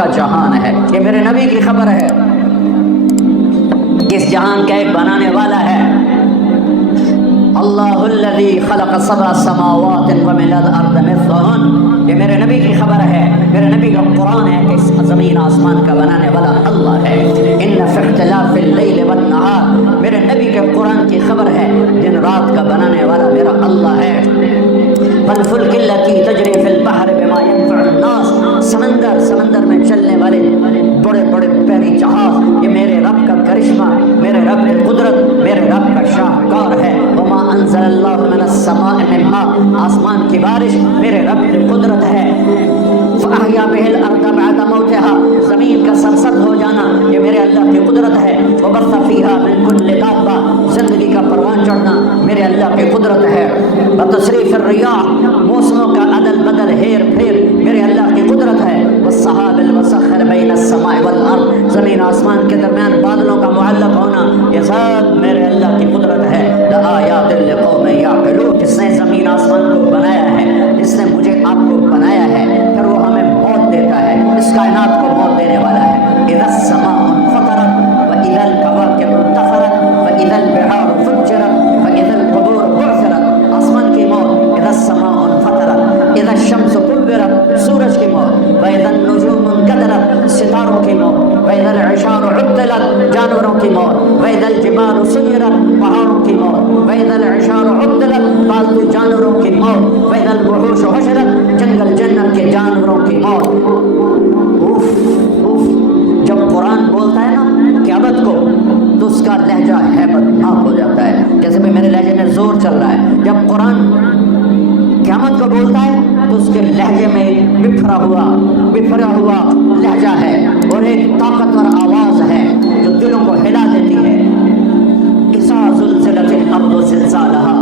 کا جہان ہے، یہ میرے نبی کی خبر ہے۔ اس جہان کا ایک بنانے والا ہے، اللہ الذی خلق سبع سماوات ومن الارض مثلہن، یہ میرے نبی کی خبر ہے، میرے نبی کا قرآن ہے کہ اس زمین آسمان کا بنانے والا اللہ ہے۔ ان فی اختلاف اللیل والنہار، میرے نبی کے قرآن کی خبر ہے، دن رات کا بنانے والا میرا اللہ ہے۔ والفلک التی تجری فی البحر بما ینفع الناس، سمندر میں چلنے والے بڑے بڑے پیری جہاز، یہ میرے رب کا کرشمہ، میرے رب کی قدرت، میرے رب کا شاہکار ہے۔ وما انزل اللہ من السماء من ماء، آسمان کی بارش میرے رب کی قدرت ہے۔ فاحیا بہ الارض بعد موتها، زمین کا سرسبز ہو جانا یہ میرے اللہ کی قدرت ہے۔ وبث فیہا من کل دابہ، زندگی کا پروان چڑھنا میرے اللہ کی قدرت ہے۔ وتصریف الریاح، موسموں کا عدل بدل ہیر پھیر میرے اللہ کی قدرت ہے۔ والسحاب المسخر بین السماء والارض، زمین آسمان کے درمیان بادلوں کا معلق ہونا یہ سب میرے اللہ کی قدرت ہے۔ لآیات لقوم یعقلون، جس نے زمین آسمان کو بنایا ہے، جس نے مجھے آپ کو بنایا ہے، پھر وہ ہمیں موت دیتا ہے، اس کائنات کو موت دینے والا ہے۔ اذا السماء انفطرت واذا الکواکب انتثرت واذا البحار فجرت واذا القبور بعثرت، آسمان کی موت، اذا السماء انفطرت، اذا الشمس كورت، سورج کی موت، واذا النجوم انکدرت، ستاروں کی موت، واذا العشار عطلت، جانوروں کی موت، واذا الجبال سيرت، پہاڑوں کی موت، واذا العشار عطلت، پالتو جانوروں کی موت، واذا الوحوش حشرت، جنگل جنت کے جانوروں کی موت۔ جب قرآن بولتا ہے نا قیامت کو تو اس کا لہجہ ہیبت ناک ہو جاتا ہے، جیسے بھی میرے لہجے میں زور چل رہا ہے۔ جب قرآن قیامت کو بولتا ہے تو اس کے لہجے میں ایک بفرا ہوا لہجہ ہے اور ایک طاقتور آواز ہے جو دلوں کو ہلا دیتی ہے۔ اذا زلزلت الارض زلزالها،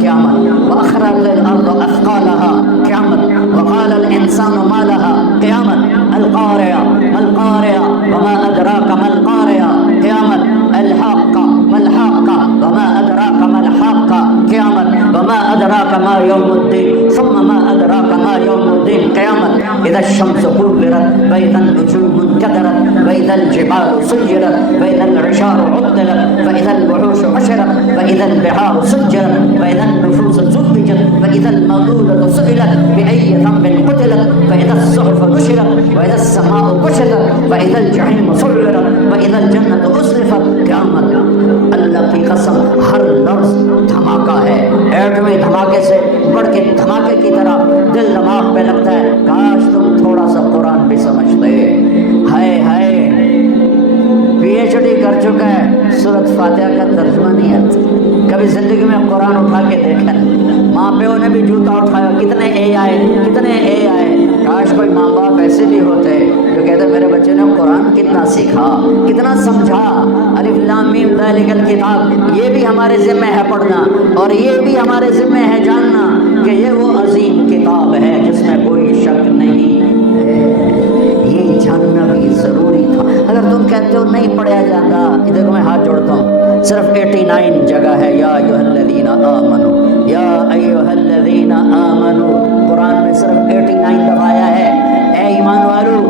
قیامت، واخرجت الارض اثقالها، قیامت، وقال الانسان ما لها، قیامت، القارعہ ما القارعہ وما ادراک ما القارعہ، قیامت، الحاقہ ما الحاقہ وما ادراک ما الحاقہ، قیامت، وما ادراک ما یوم الدین ثم ما ادراک ما یوم الدین، قیامت، اذا الشمس كورت واذا النجوم انكدرت واذا الجبال سيرت واذا العشار عطلت واذا الوحوش حشرت واذا البحار سجرت واذا النفوس زوجت واذا الموءودة سئلت بأي ذنب قتلت واذا الصحف نشرت واذا السماء كشطت واذا الجحيم سعرت واذا الجنة أزلفت، قیامت، اللہ کی قسم ہر لفظ دھماکہ ہے، ایٹمی دھماکے سے بڑھ کے دھماکے کی طرح دل دماغ پہ لگتا ہے۔ کاش تم تھوڑا سا قرآن بھی سمجھتے۔ ہائے ہائے، پی ایچ ڈی کر چکا ہے، سورۃ فاتحہ کا ترجمہ نہیں آتا، کبھی زندگی میں قرآن اٹھا کے دیکھا، ماں پیو نے بھی جوتا اٹھایا، کتنے اے آئے۔ کاش کوئی ماں باپ ایسے بھی ہوتے جو کہتے میرے بچے نے قرآن کتنا سیکھا، کتنا سمجھا۔ الف لام میم ذالک الکتاب، یہ بھی ہمارے ذمہ ہے پڑھنا، اور یہ بھی ہمارے ذمہ ہے جاننا کہ یہ وہ عظیم کتاب ہے جس میں کوئی شک نہیں ہے۔ یہ جاننا بھی ضروری تھا۔ اگر تم کہتے ہو نہیں پڑھا جاتا، ادھر میں ہاتھ جوڑتا ہوں، صرف 89 جگہ ہے یا ایھا الذین آمنو، یا ایھا الذین آمنو، قرآن میں صرف 89 دفعہ آیا ہے۔ اے ایمان والو،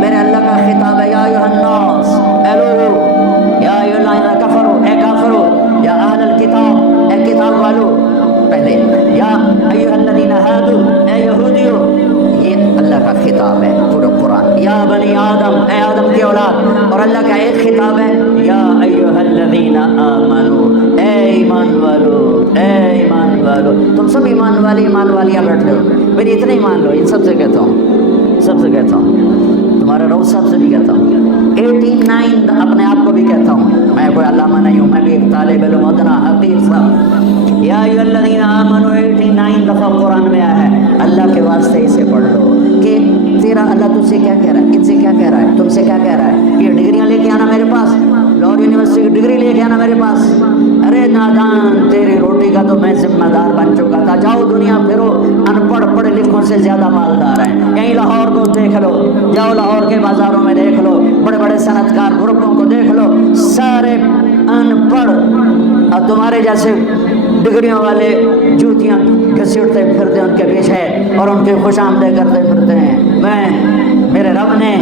میرے اللہ کا خطاب ہے، یا ایھا الناس، اے لوگو، یا ایھا الذین کفروا، اے کافرو، یا اہل الکتاب، اے کتاب والو، پہلے یا ایھا الذین ہادوا، اے یہودیو، یہ اللہ کا خطاب ہے پورا قرآن۔ یا بنی آدم، اے آدم کی اولاد، اور اللہ کا ایک خطاب ہے، یا ایھا الذین آمنو، اے ایمان والو، اے ایمان والو۔ تم سب ایمان والیاں بیٹھے ہو، میری اتنے ایمان لو، ان سب سے کہتا ہوں، تمہارے روز صاحب سے بھی کہتا ہوں، 89 اپنے آپ کو بھی کہتا ہوں، میں کوئی علامہ نہیں ہوں، میں بھی ایک طالب علم ادنا حقیر صاحب۔ یا ایھا الذین آمنوا 89 دفعہ قرآن میں آیا ہے۔ اللہ کے واسطے اسے پڑھ لو کہ تیرا اللہ تجھ سے کیا کہہ رہا ہے، ان سے کیا کہہ رہا ہے، تم سے کیا کہہ رہا ہے۔ یہ ڈگریاں لے کے آنا میرے پاس، لاہور یونیورسٹی کی ڈگری لے کے آنا میرے پاس، ارے نادان، تیری روٹی کا تو میں ذمہ دار بن چکا تھا۔ جاؤ دنیا پھرو، ان پڑھ پڑھے لکھوں سے زیادہ مالدار ہیں، یہیں لاہور کو دیکھ لو، جاؤ لاہور کے بازاروں میں دیکھ لو، بڑے بڑے صنعت کار گروپوں کو دیکھ لو، سارے ان پڑھ، اور تمہارے جیسے ڈگریوں والے جوتیاں گھسیٹتے پھرتے ان کے پیچھے اور ان کی خوش آمدید کرتے پھرتے ہیں۔ میرے رب نے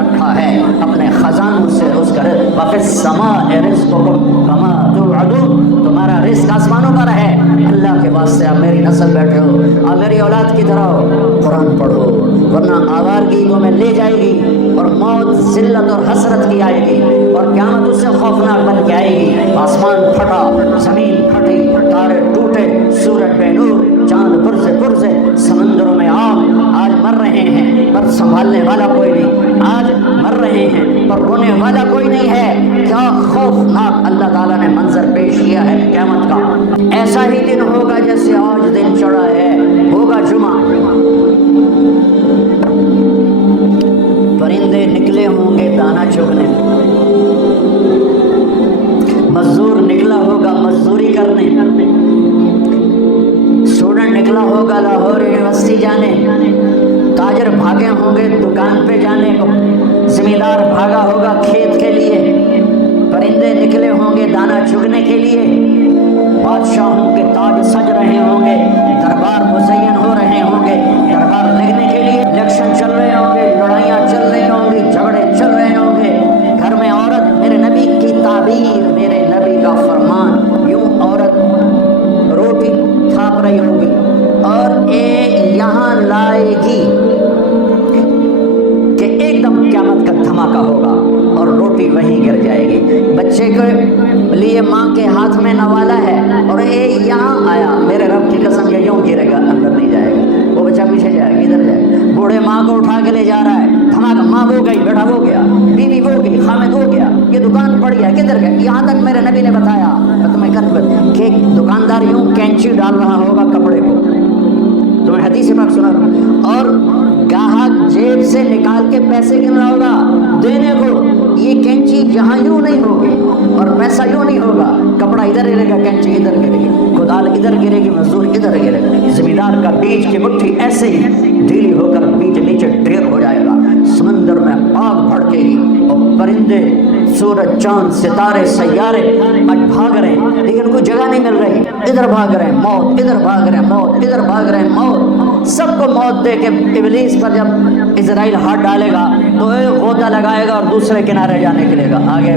رکھا ہے اپنے خزانوں سے اس کا رزق، وفی السماء رزقکم وما توعدون، تمہارا رزق آسمانوں پر ہے۔ اللہ کے واسطے آپ میری نسل بیٹھے ہو، آپ میری اولاد کی طرح ہو، قرآن پڑھو، ورنہ آوارگی تمہیں لے جائے گی اور موت ذلت اور حسرت کی آئے گی اور قیامت اس سے خوفناک بن کے آئے گی۔ آسمان پھٹا، زمین پھٹی، تارے ٹوٹے، سورج بے نور، چاند برزے برزے، سمندروں میں آگ۔ آج مر رہے ہیں پر سنبھالنے والا کوئی نہیں، آج مر رہے ہیں پر رونے والا کوئی نہیں ہے۔ کیا خوفناک اللہ تعالیٰ نے منظر پیش کیا ہے قیامت کا۔ ایسا ہی دن ہوگا جیسے آج دن چڑھا ہے، ہوگا جمعہ، پرندے نکلے ہوں گے دانہ چگنے، مزدور نکلا ہوگا مزدوری کرنے، اسٹوڈنٹ نکلا ہوگا لاہور یونیورسٹی جانے، تاجر بھاگے ہوں گے دکان پہ جانے کو، زمیندار بھاگا ہوگا کھیت کے لیے، پرندے نکلے ہوں گے دانہ چگنے کے لیے، بادشاہوں کے تاج سج رہے ہوں گے، دربار مزین ہو رہے ہوں گے دربار لگنے کے لیے، الیکشن چل رہے ہوں گے، لڑائیاں چل رہی ہوں گی، جھگڑے چل رہے ہوں گے، گھر میں عورت، میرے نبی کی تعبیر، میرے نبی کا فرمان، یوں عورت روٹی تھاپ رہی ہوگی اور یہاں لائے گی کہ ایک دم قیامت کا دھماکہ ہوگا اور روٹی وہیں گر جائے گی۔ بچے کے لیے ماں کے ہاتھ میں نوالا ہے اور یہاں آیا، میرے رب کی قسم یہ یوں گرے گا، اندر نہیں جائے گا، وہ بچہ پیچھے جائے گا، ادھر جائے گا۔ بوڑھے ماں کو اٹھا کے لے جا رہا ہے، دھماکہ، ماں وہ گئی، بیٹا وہ گیا، بیوی وہ گئی، خامد وہ گیا، یہ دکان پڑ گیا، کدھر گئے؟ یہاں تک میرے نبی نے بتایا میں تمہیں کہ دکاندار یوں کینچی ڈال رہا ہوگا کپڑے کو، تمہیں حدیث پاک سنا رہا ہوں، اور گاہک جیب سے نکال کے پیسے گن رہا ہوگا دینے کو، یہ کینچی یہاں یوں نہیں ہوگی اور پیسہ یوں نہیں ہوگا، کپڑا ادھر گرے گا، کینچی ادھر گرے گی، کدال ادھر گرے گی، مزدور ادھر گرے گا، زمیندار کا بیج کی مٹھی ایسے ہی ڈھیلی ہو کر بیج نیچے ڈھیر ہو جائے گا، سمندر میں آگ بھڑکے گی اور پرندے، سورج، چاند، ستارے، سیارے آج بھاگ رہے ہیں لیکن کوئی جگہ نہیں مل رہی، ادھر بھاگ رہے ہیں موت، ادھر بھاگ رہے ہیں موت، ادھر بھاگ رہے ہیں موت، سب کو موت دے کے ابلیس پر جب اسرائیل ہاتھ ڈالے گا تو ایک غوطہ لگائے گا اور دوسرے کنارے جانے کے لیے گا، آگے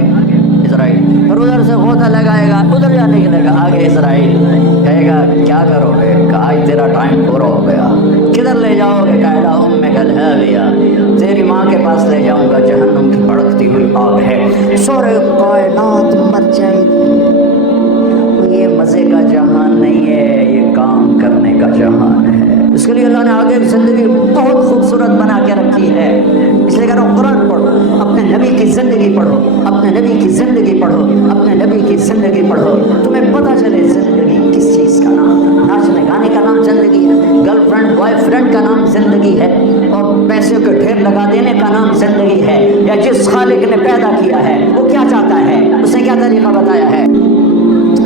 اسرائیل، پھر ادھر سے غوطہ لگائے گا ادھر جانے کے لیے گا، آگے اسرائیل، کہے گا کیا کرو گے، کہ آج تیرا ٹائم پورا ہو گیا، کدھر لے جاؤ گے، کہے گا امک الہاویہ، تیری ماں کے پاس لے جاؤں گا، جہنم کی بھڑکتی ہوئی آگ ہے، سورے کائنات مر جائے گی، یہ مزے کا جہان نہیں ہے، یہ کام کرنے کا جہان ہے۔ اس کے لیے اللہ نے آگے ایک زندگی بہت خوبصورت بنا کے رکھی ہے، اس لیے کہہ قرآن پڑھو، اپنے نبی کی زندگی پڑھو، اپنے نبی کی زندگی پڑھو، اپنے نبی کی زندگی پڑھو، تمہیں پتہ چلے زندگی کس چیز کا نام، ناچنے گانے کا نام زندگی ہے، گرل فرینڈ بوائے فرینڈ کا نام زندگی ہے، اور پیسے کے ڈھیر لگا دینے کا نام زندگی ہے، یا جس خالق نے پیدا کیا ہے وہ کیا چاہتا ہے، اس نے کیا طریقہ بتایا ہے۔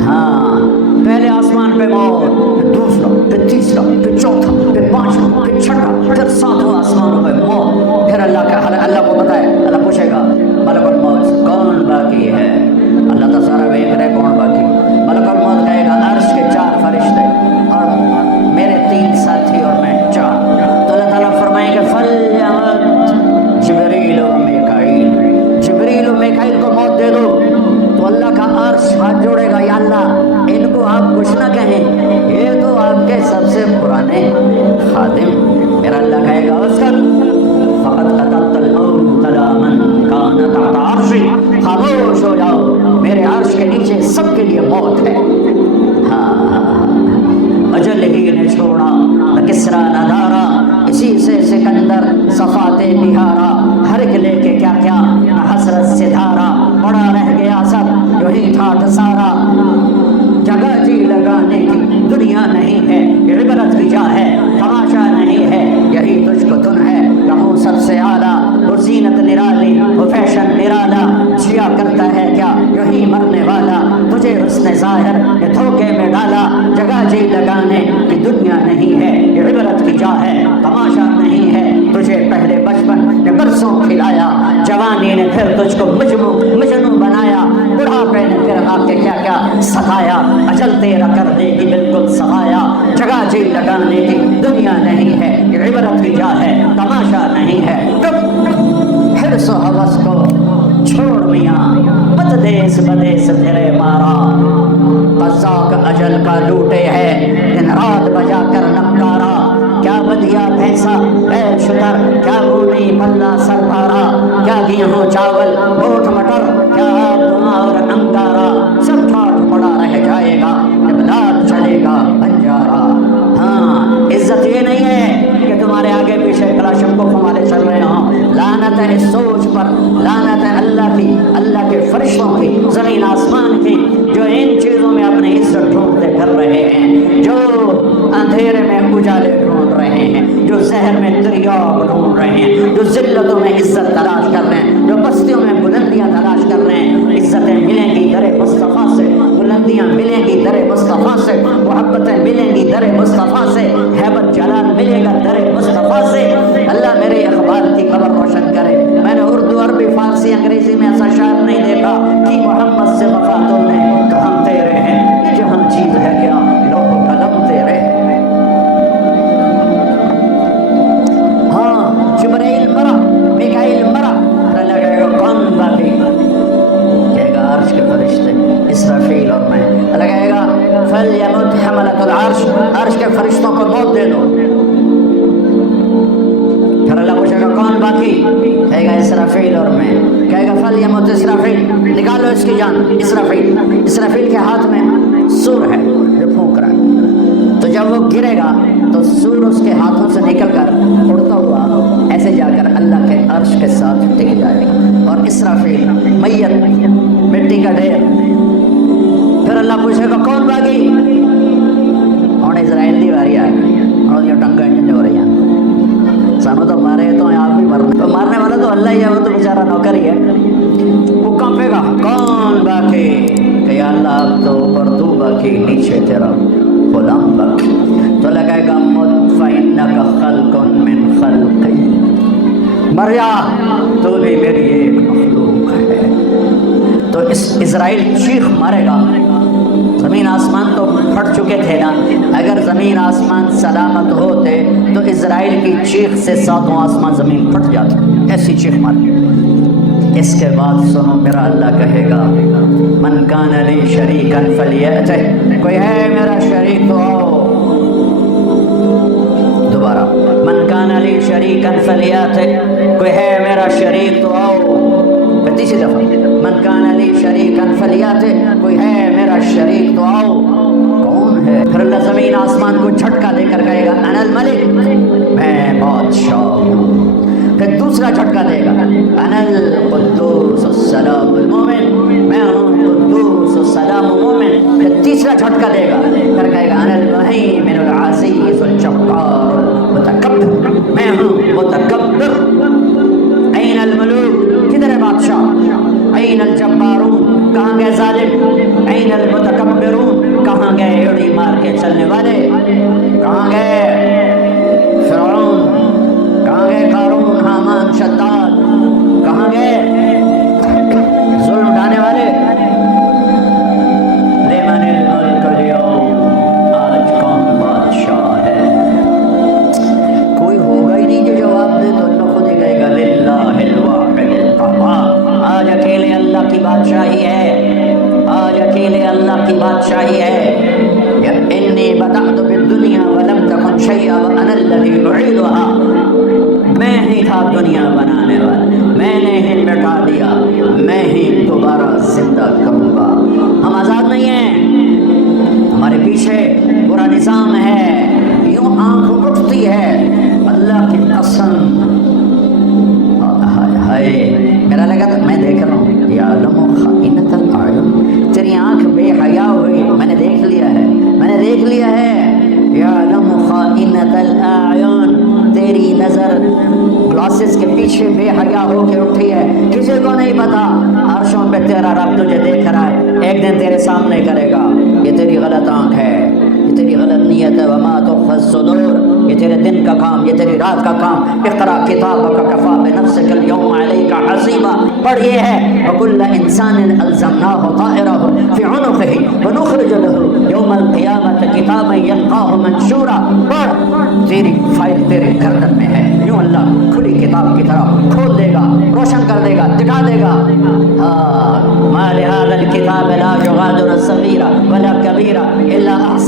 ہاں، پہلے آسمان پہ موت، پھر دوسرا، پھر تیسرا، پھر چوتھا، پھر پانچواں، پھر چھٹا، پھر ساتواں آسمانوں پہ موت، پھر اللہ کو پتہ ہے، اللہ پوچھے گا ملک الموت کون باقی ہے، اللہ تو سارا دیکھ رہے کون باقی، ملک الموت کہے گا عرش کے 4 فرشتے اور میرے 3 ساتھی اور میں 4، تو اللہ تعالیٰ فرمائیں گے فلیمت جبریل و میکائیل، جبریل و میکائیل کو موت دے دو، تو اللہ کا عرش ہاتھ جوڑے گا، یا اللہ ان کو آپ کچھ نہ کہیں، یہ تو آپ کے سب سے پرانے خادم، میرا اللہ کہے گا اس کا فقط قتلت الموت لا من کان تحت عرشی، خاموش ہو جاؤ، میرے عرش کے نیچے سب کے لیے موت ہے۔ ہاں، اجل ہی نے چھوڑا نہ کسرا نہ دارا، اسی سے سکندر صفات بہارا، ہر ایک لے کے کیا کیا نہ حسرت سے دھارا، پڑا رہ گیا سب یہی ٹھاٹھ سارا، جگہ جی لگانے کی دنیا نہیں ہے، یہ عبرت کی جا ہے، تماشا نہیں ہے، یہی تجھ کو دن ہے، کہوں سب سے اعلیٰ، وہ زینت نرالی، وہ فیشن نرالا، جیا کرتا ہے کیا یہی مرنے والا، تجھے حسن ظاہر نے دھوکے میں ڈالا، جگہ جی لگانے کی دنیا نہیں ہے، یہ عبرت کی جا ہے، تماشا نہیں ہے، تجھے پہلے بچپن نے برسوں کھلایا، جوانی نے پھر تجھ کو مجنوں بنایا، بڑھاپے نے پھر آ کے کیا کیا ستایا، اجل تیرا کر دے گی بالکل سہایا، جگہ جی لگانے کی دنیا نہیں ہے، یہ عبرت کی جا ہے، تماشا نہیں ہے، حرص و کا لوٹے ہے دن رات بجا کر نکارا، کیا بدیا بھینسا بیل شتر، کیا بونی پلا سربارا، کیا گیہوں چاول بوٹ مٹر، کیا دھواں اور انگارا، سب ٹھاٹ پڑا رہ جائے گا جب لال چلے گا بنجارا۔ ہاں عزت یہ نہیں ہے کہ تمہارے آگے پیچھے کلاشنکوف ہمارے چل رہے ہوں، لعنت ہے اس سوچ پر، لعنت ہے اللہ کی، اللہ کے فرشتوں کی، زمین آسمان کی، جو ان چیزوں میں اپنی عزت ڈھونڈتے پھر رہے ہیں، جو اندھیرے میں اجالے ڈھونڈ رہے ہیں، جو زہر میں دریاب ڈھونڈ رہے ہیں، جو ذلتوں میں عزت تلاش کر رہے ہیں، جو بستیوں میں بلندیاں تلاش کر رہے ہیں۔ عزتیں ملیں گی در مصطفیٰ سے، بلندیاں ملیں گی در مصطفیٰ سے، محبتیں ملیں گی در مصطفیٰ سے، ہیبت جلال ملے گا در مصطفیٰ سے۔ اللہ میرے اقبال کی قبر روشن کرے۔ میں نے اردو، عربی، فارسی، انگریزی میں ایسا شعر نہیں دیکھا کہ محمد سے وفا تو نے تو ہم تیرے ہیں، یہ جہاں چیز ہے کیا لوح و قلم تیرے ہیں۔ ہاں جبرائیل مرا، میکائیل مرا، لگے گا کون باقی، کہے گا عرش کے فرشتے اسرافیل اور میں، لگے گا فلیمت حملۃ العرش، عرش کے فرشتوں کو موت دے دو۔ پھر اللہ پوچھے گا کون باقی، کہے گا اسرافیل اور میں، کہے گا فلیمت اسرافیل، نکالو اس کی جان۔ اسرافیل، اسرافیل کے ہاتھ میں سور ہے جو پھونک رہا ہے، تو جب وہ گرے گا تو سور اس کے ہاتھوں سے نکل کر اڑتا ہوا ایسے جا کر اللہ کے عرش کے ساتھ ٹک جائے گا، اور اسرافیل میت، مٹی کا ڈھیر۔ پھر اللہ پوچھے گا کون باقی، ہوں اسرائیل دی واری آ گئی اور یہ ٹنگا انجن ہو رہی ہیں، سانو تو مارے تو آپ بھی مرنے، مارنے والا تو اللہ ہی ہے، وہ تو بیچارہ نوکر ہی ہے۔ وہ کانپے گا کون باقی، کہ یا اللہ اب تو اوپر تو باقی، نیچے تیرا غلام باقی۔ تو لگائے گا فإنک خلق من خلقی، مر جا تو بھی میری ایک مخلوق ہے۔ تو اسرائیل چیخ مارے گا، زمین آسمان تو پھٹ چکے تھے نا، اگر زمین آسمان سلامت ہوتے تو اسرائیل کی چیخ سے ساتوں آسمان زمین پھٹ جاتے، ایسی چیخ ماری۔ اس کے بعد سنو میرا اللہ کہے گا من کان لی شریکا فلیأتہ، کوئی ہے میرا شریک تو آؤ۔ دوبارہ من کان لی شریکا فلیأتہ، کوئی ہے میرا شریک تو آؤ۔ تیسری دفعہ من کان لی شریکا فلیأتہ، کوئی ہے میرا شریک تو آؤ۔ کون ہے؟ پھر اللہ زمین آسمان کو جھٹکا دے کر کہے گا انا الملک، میں بادشاہ ہوں۔ پھر دوسرا جھٹکا دے گا انا القدوس السلام المومن، میں ہوں قدوس السلام مومن۔ پھر تیسرا جھٹکا دے گا، پھر کہے گا انا المہیمن العزیز الجبار المتکبر، میں ہوں متکبر۔ این الملوک، کدھر ہے بادشاہ؟ این الجبارون، کہاں گئے ظالم؟ این المتکبرون، کہاں گئے اڑی مار کے چلنے والے؟ کہاں گئے فرعون؟ کہاں گئے قارون، حامان، شداد؟ کہاں گئے ظلم اٹھانے والے؟ لمن الملک اليوم، آج کون بادشاہ ہے؟ کوئی ہوگا ہی نہیں جو جواب دے، تو اللہ خود ہی کہے گا للہ الواحد القہار، آج اکیلے اللہ کی بادشاہی ہے، آج اکیلے اللہ کی بادشاہی ہے۔ انی بدأت بالدنیا ولم تکن شیئا وانا الذی اعیدها، میں ہی تھا دنیا بنانے والا، میں نے ہی مٹا دیا، میں ہی دوبارہ زندہ کروں گا۔ ہم آزاد نہیں ہیں، ہمارے پیچھے پورا نظام ہے، یوں آنکھ اٹھتی ہے اللہ کی قسم۔ ہائے میرا لگا تھا، میں دیکھ رہا ہوں یعلم خائنۃ الاعین، تیری آنکھ بے حیا ہوئی، میں نے دیکھ لیا ہے، میں نے دیکھ لیا ہے۔ یعلم خائنۃ الاعین، تیری نظر گلاسز کے پیچھے بے حیا ہو کے اٹھی ہے، کسی کو نہیں پتا۔ عرشوں پہ تیرا رب تجھے دیکھ رہا ہے، ایک دن تیرے سامنے کرے گا یہ تیری غلط آنکھ ہے، یہ تیری غلط نیت ہے۔ وما تخفی الصدور، یہ تیرے دن کا کام، یہ تیری رات کا کام۔ اقرا کتابک کفی بنفسک اليوم علیک حسیبا، پڑھ یہ ہے وکل انسان الزمناہ طائرہ فی عنقہ ونخرج له یوم القیامۃ کتابا یلقاہ منشورا، پڑھ تیری فائل تیرے گردن میں ہے، یوں اللہ کھلی کتاب کی طرح کھول دے گا، روشن کر دے گا، دکھا دے گا۔ ما لهذا الكتاب لا يغادر صغيرة ولا كبيرة إلا أحصاها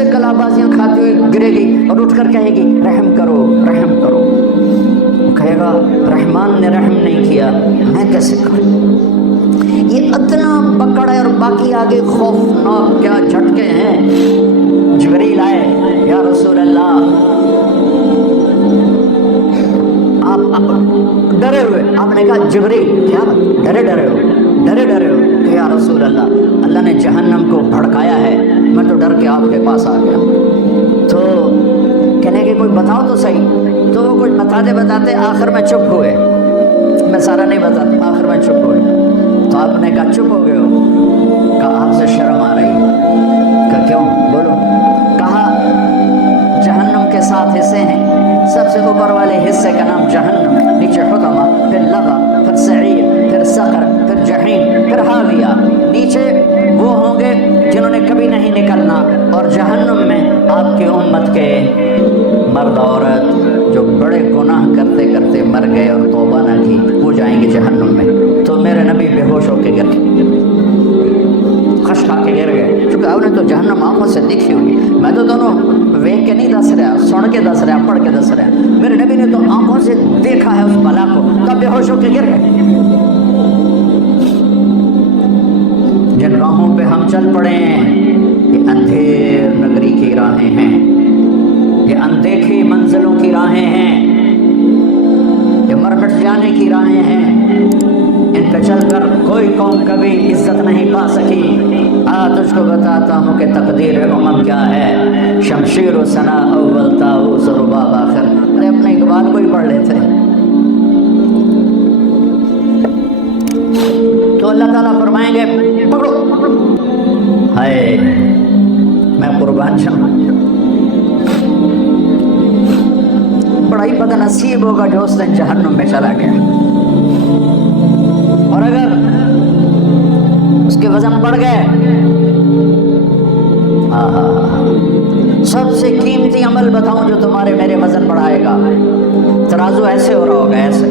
ایسے کلابازیاں کھاتی ہوئی گرے گی اور اٹھ کر کہے گی رحم کرو رحم کرو. وہ کہے گا رحمان نے رحم نہیں کیا میں کیسے کروں. یہ اتنا پکڑ ہے. اور باقی آگے خوفناک کیا جھٹکے ہیں. جبریل آئے یا رسول اللہ آپ ڈرے ہوئے. آپ نے کہا جبریل کیا ڈرے ہو کہ یا رسول اللہ نے جہنم کو بھڑکایا ہے, میں تو ڈر کے آپ کے پاس آ گیا. تو کہنے کہ کوئی بتاؤ تو صحیح. تو وہ کچھ بتاتے آخر میں چپ ہوئے. میں سارا نہیں بتاتا, آخر میں چپ ہوئے. تو آپ نے کہا چپ ہو گئے ہو. کہا آپ سے شرم آ رہی. کہا کیوں بولو. کہا جہنم کے 7 حصے ہیں. سب سے اوپر والے حصے کا نام جہنم, نیچے حطمہ, پھر لظہ, پھر سعیر, پھر سقر, پھر جحیم, پھر حاویہ. نیچے وہ ہوں گے جنہوں نے کبھی نہیں نکلنا, اور جہنم میں آپ کی امت کے مرد عورت جو بڑے گناہ کرتے کرتے مر گئے اور توبہ نہ کی, وہ جائیں گے جہنم میں. تو میرے نبی بے ہوش ہو کے گر گئے, خش کھا کے گر گئے. چونکہ آپ نے تو جہنم آنکھوں سے دیکھی ہوئی. میں تو دونوں ویک کے نہیں دس رہا, سن کے دس رہا, پڑھ کے دس رہا. میرے نبی نے تو آنکھوں سے دیکھا ہے اس بلا کو, تب بے ہوش ہو کے گر گئے. جن راہوں پہ ہم چل پڑے ہیں یہ اندھیر نگری کی راہیں ہیں, یہ اندیکھی منزلوں کی راہیں ہیں, یہ مر مٹ جانے کی راہیں ہیں. ان پہ چل کر کوئی قوم کبھی عزت نہیں پا سکی. تجھ کو بتاتا ہوں کہ تقدیر امم کیا ہے. شمشیر و ثنا اول طاؤس و رباب آخر. ارے اپنے اقبال کو ہی پڑھ لیتے. تو اللہ تعالیٰ فرمائیں گے پکڑو. ہائے میں قربان جاؤں. بڑا ہی بد نصیب ہوگا جو اس دن جہنم میں چلا گیا. اور اگر اس کے وزن بڑھ گئے, سب سے قیمتی عمل بتاؤں جو تمہارے میرے وزن بڑھائے گا. ترازو ایسے ہو رہا ہوگا, ایسے.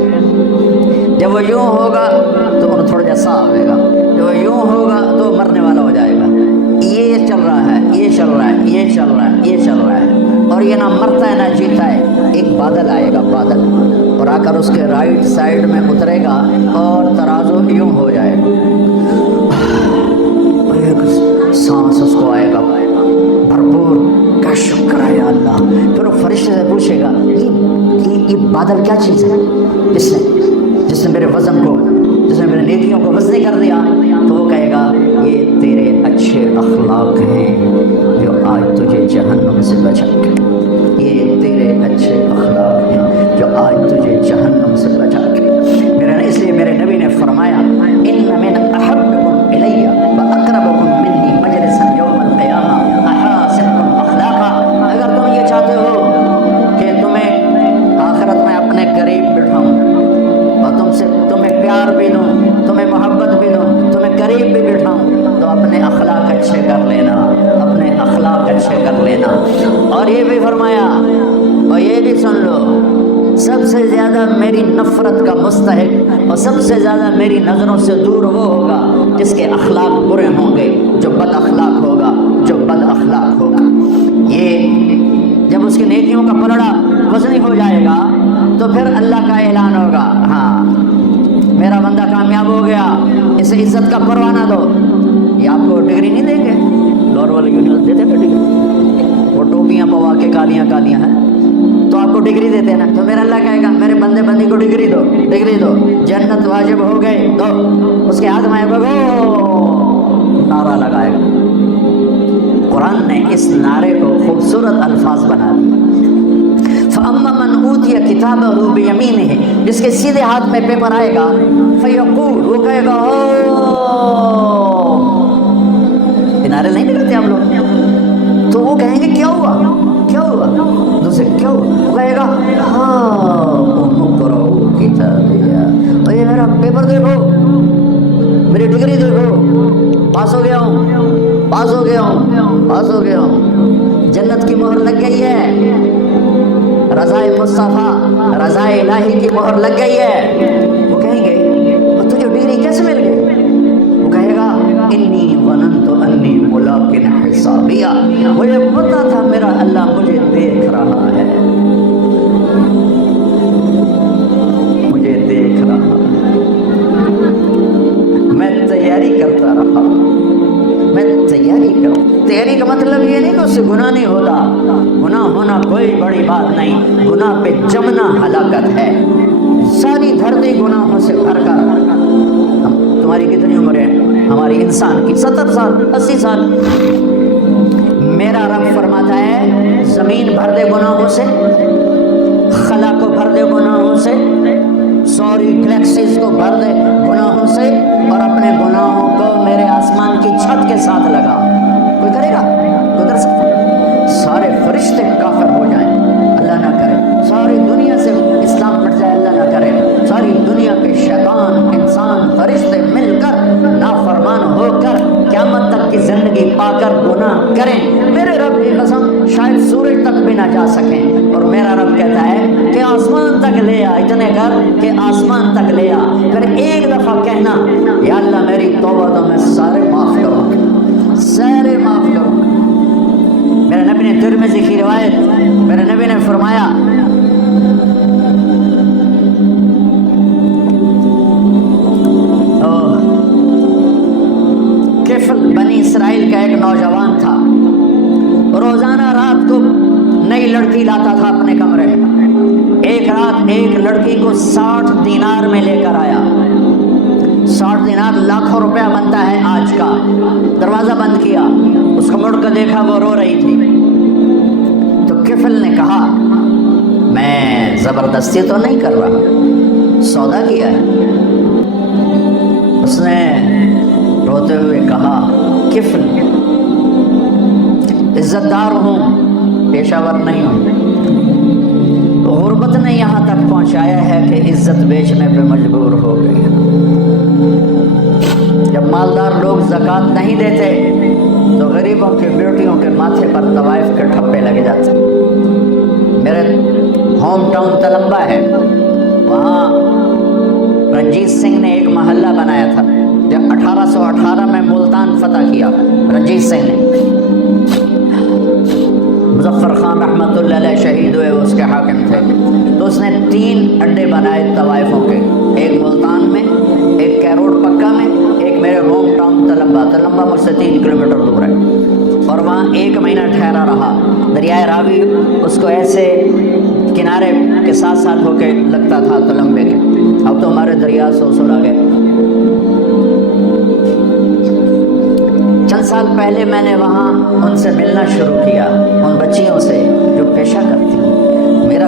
جب وہ یوں ہوگا تو انہیں تھوڑا جیسا آئے گا, جب وہ یوں ہوگا تو مرنے والا ہو جائے گا. یہ چل رہا ہے, یہ چل رہا ہے, یہ چل رہا ہے, یہ چل رہا ہے, اور یہ نہ مرتا ہے نہ جیتا ہے. ایک بادل آئے گا, بادل, اور آ کر اس کے رائٹ سائڈ میں اترے گا اور ترازو یوں ہو جائے گا. ایک سانس اس کو آئے گا بھرپور, کیا شکر ہے یا اللہ. پھر وہ فرشتے سے پوچھے گا یہ بادل کیا چیز ہے جس نے میرے وزن کو, جس نے میرے نیکیوں کو وزنی کر دیا. تو وہ کہے گا یہ تیرے اچھے اخلاق ہیں جو آج تجھے جہنم سے بچا کے, یہ تیرے اچھے اخلاق ہیں جو آج تجھے جہنم سے بچا کے. اس لیے میرے نبی نے فرمایا ان من احبکم الی واقربکم منی مجلسا یوم القیامہ احاسنکم اخلاقا. اگر تم یہ چاہتے ہو کہ تمہیں آخرت میں اپنے قریب بٹھاؤں اور تمہیں پیار بھی دوں, تمہیں محبت بھی دوں, تمہیں قریب بھی بٹھاؤں, تو اپنے اخلاق اچھے کر لینا, اپنے اخلاق اچھے کر لینا. اور یہ بھی فرمایا, اور یہ بھی سن لو, سب سے زیادہ میری نفرت کا مستحق اور سب سے زیادہ میری نظروں سے دور وہ ہوگا جس کے اخلاق برے ہوں گے, جو بد اخلاق ہوگا, جو بد اخلاق ہوگا. یہ جب اس کی نیکیوں کا پلڑا وزنی ہو جائے گا تو پھر اللہ کا اعلان ہوگا, ہاں میرا بندہ کامیاب ہو گیا, اسے عزت کا پروانہ دو. یہ آپ کو ڈگری نہیں دیں گے, نارمل یونیورسٹی دیتے ہیں ڈگری, وہ ٹوپیاں پوا کے کالیاں کالیاں ہیں تو آپ کو ڈگری دیتے ہیں نا. تو میرا اللہ کہے گا میرے بندے بندی کو ڈگری دو, ڈگری دو, جنت واجب ہو گئی, دو. اس کے ہاتھ میں نعرہ لگائے گا. قرآن نے اس نعرے کو خوبصورت الفاظ بنا دیے. فَأَمَّا مَنْ أُوتِيَ كِتَابَهُ بِيَمِينِهِ, جس کے سیدھے ہاتھ میں پیپر آئے گا, فَيَقُولُ, وہ کہے گا نعرے نہیں لگاتے ہم لوگ, تو وہ کہیں گے کیا ہوا, کیا ہوا, دوسرے کیا ہوا, وہ کہے گا اقرؤوا کتابیہ, اور یہ میرا پیپر دیکھو, میری ڈگری دیکھو, پاس ہو گیا ہوں, پاس ہو گیا ہوں, پاس ہو گیا ہوں, جنت کی مہر لگ گئی ہے, رضائے مصطفیٰ, رضائے الہی کی مہر لگ گئی ہے. وہ کہیں گے اور تجھے ڈگری کیسے مل گئی؟ وہ کہے گا انی ظننت انی ملاق حسابیہ، مجھے پتا تھا میرا اللہ مجھے دیکھ رہا ہے، مجھے دیکھ رہا ہے، میں تیاری کرتا رہا، میں تیاری کروں۔ تیاری کا مطلب یہ نہیں کہ اس سے گناہ نہیں ہوتا، گناہ ہونا کوئی بڑی بات نہیں، گناہ پہ جمنا ہلاکت ہے۔ ساری دھرتی گناہوں سے بھر کر، تمہاری کتنی عمر ہے ہماری انسان کی؟ 70 سال 80 سال۔ میرا رب فرماتا ہے زمین بھر دے گناہوں سے، خلا کو بھر دے گناہوں سے، سوری گلیکسیز کو بھر دے گناہوں سے، اور اپنے گناہوں کو میرے آسمان کی چھت کے ساتھ لگا۔ کوئی کرے گا؟ کوئی کر سکتا؟ سارے فرشتے کافر ہو جائیں، اللہ نہ کرے، ساری دنیا سے اسلام پھٹ جائے، اللہ نہ کرے، ساری دنیا کے شیطان انسان فرشتے مل کر نافرمان ہو کر قیامت تک کی زندگی پا کر گناہ کریں، میرے رب کی قسم شاید سورج تک بھی نہ جا سکیں، اور میرا رب کہتا ہے کہ آسمان تک لے آ، اتنے کر کہ آسمان تک لے آ، پھر ایک دفعہ کہنا یا اللہ میری توبہ تو میں سارے معاف کروں، سارے معاف کروں۔ میرے نبی نے ترمذی کی روایت، میرے نبی نے فرمایا کفل بنی اسرائیل کا ایک نوجوان تھا، روزانہ رات کو نئی لڑکی لاتا تھا اپنے کمرے، ایک رات ایک لڑکی کو 60 دینار میں لے کر آیا۔ 60 دینار لاکھوں روپیہ بنتا ہے آج کا۔ دروازہ بند کیا، اس کو مڑ کر دیکھا، وہ رو رہی تھی۔ تو کفل نے کہا میں زبردستی تو نہیں کر رہا، سودا کیا ہے۔ اس نے روتے ہوئے کہا کفل عزت دار ہوں، پیشہ ور نہیں ہوں، غربت نے یہاں تک پہنچایا ہے کہ عزت بیچنے پہ مجبور ہو گئی۔ جب مالدار لوگ زکوٰۃ نہیں دیتے تو غریبوں کی بیٹیوں کے ماتھے پر طوائف کے ٹھپے لگ جاتے۔ میرے ہوم ٹاؤن تلمبا ہے، وہاں رنجیت سنگھ نے ایک محلہ بنایا تھا جب 1818 میں ملتان فتح کیا رنجیت سنگھ نے۔ مظفر خان رحمۃ اللہ علیہ شہید ہوئے، وہ اس کے حاکم تھے، تو اس نے 3 اڈے بنائے طوائفوں کے، ایک ملتان میں، ایک کیروڑ پکا میں، ایک میرے ہوم ٹاؤن تلمبا۔ تلمبا مجھ سے 3 کلومیٹر دور ہے، اور وہاں 1 مہینہ ٹھہرا رہا۔ دریائے راوی اس کو ایسے کنارے کے ساتھ ساتھ ہو کے لگتا تھا تلمبے کے، اب تو ہمارے دریا سوسو آ گئے۔ چند سال پہلے میں نے وہاں ان سے ملنا شروع کیا، ان بچیوں سے جو پیشہ کرتی۔ میرا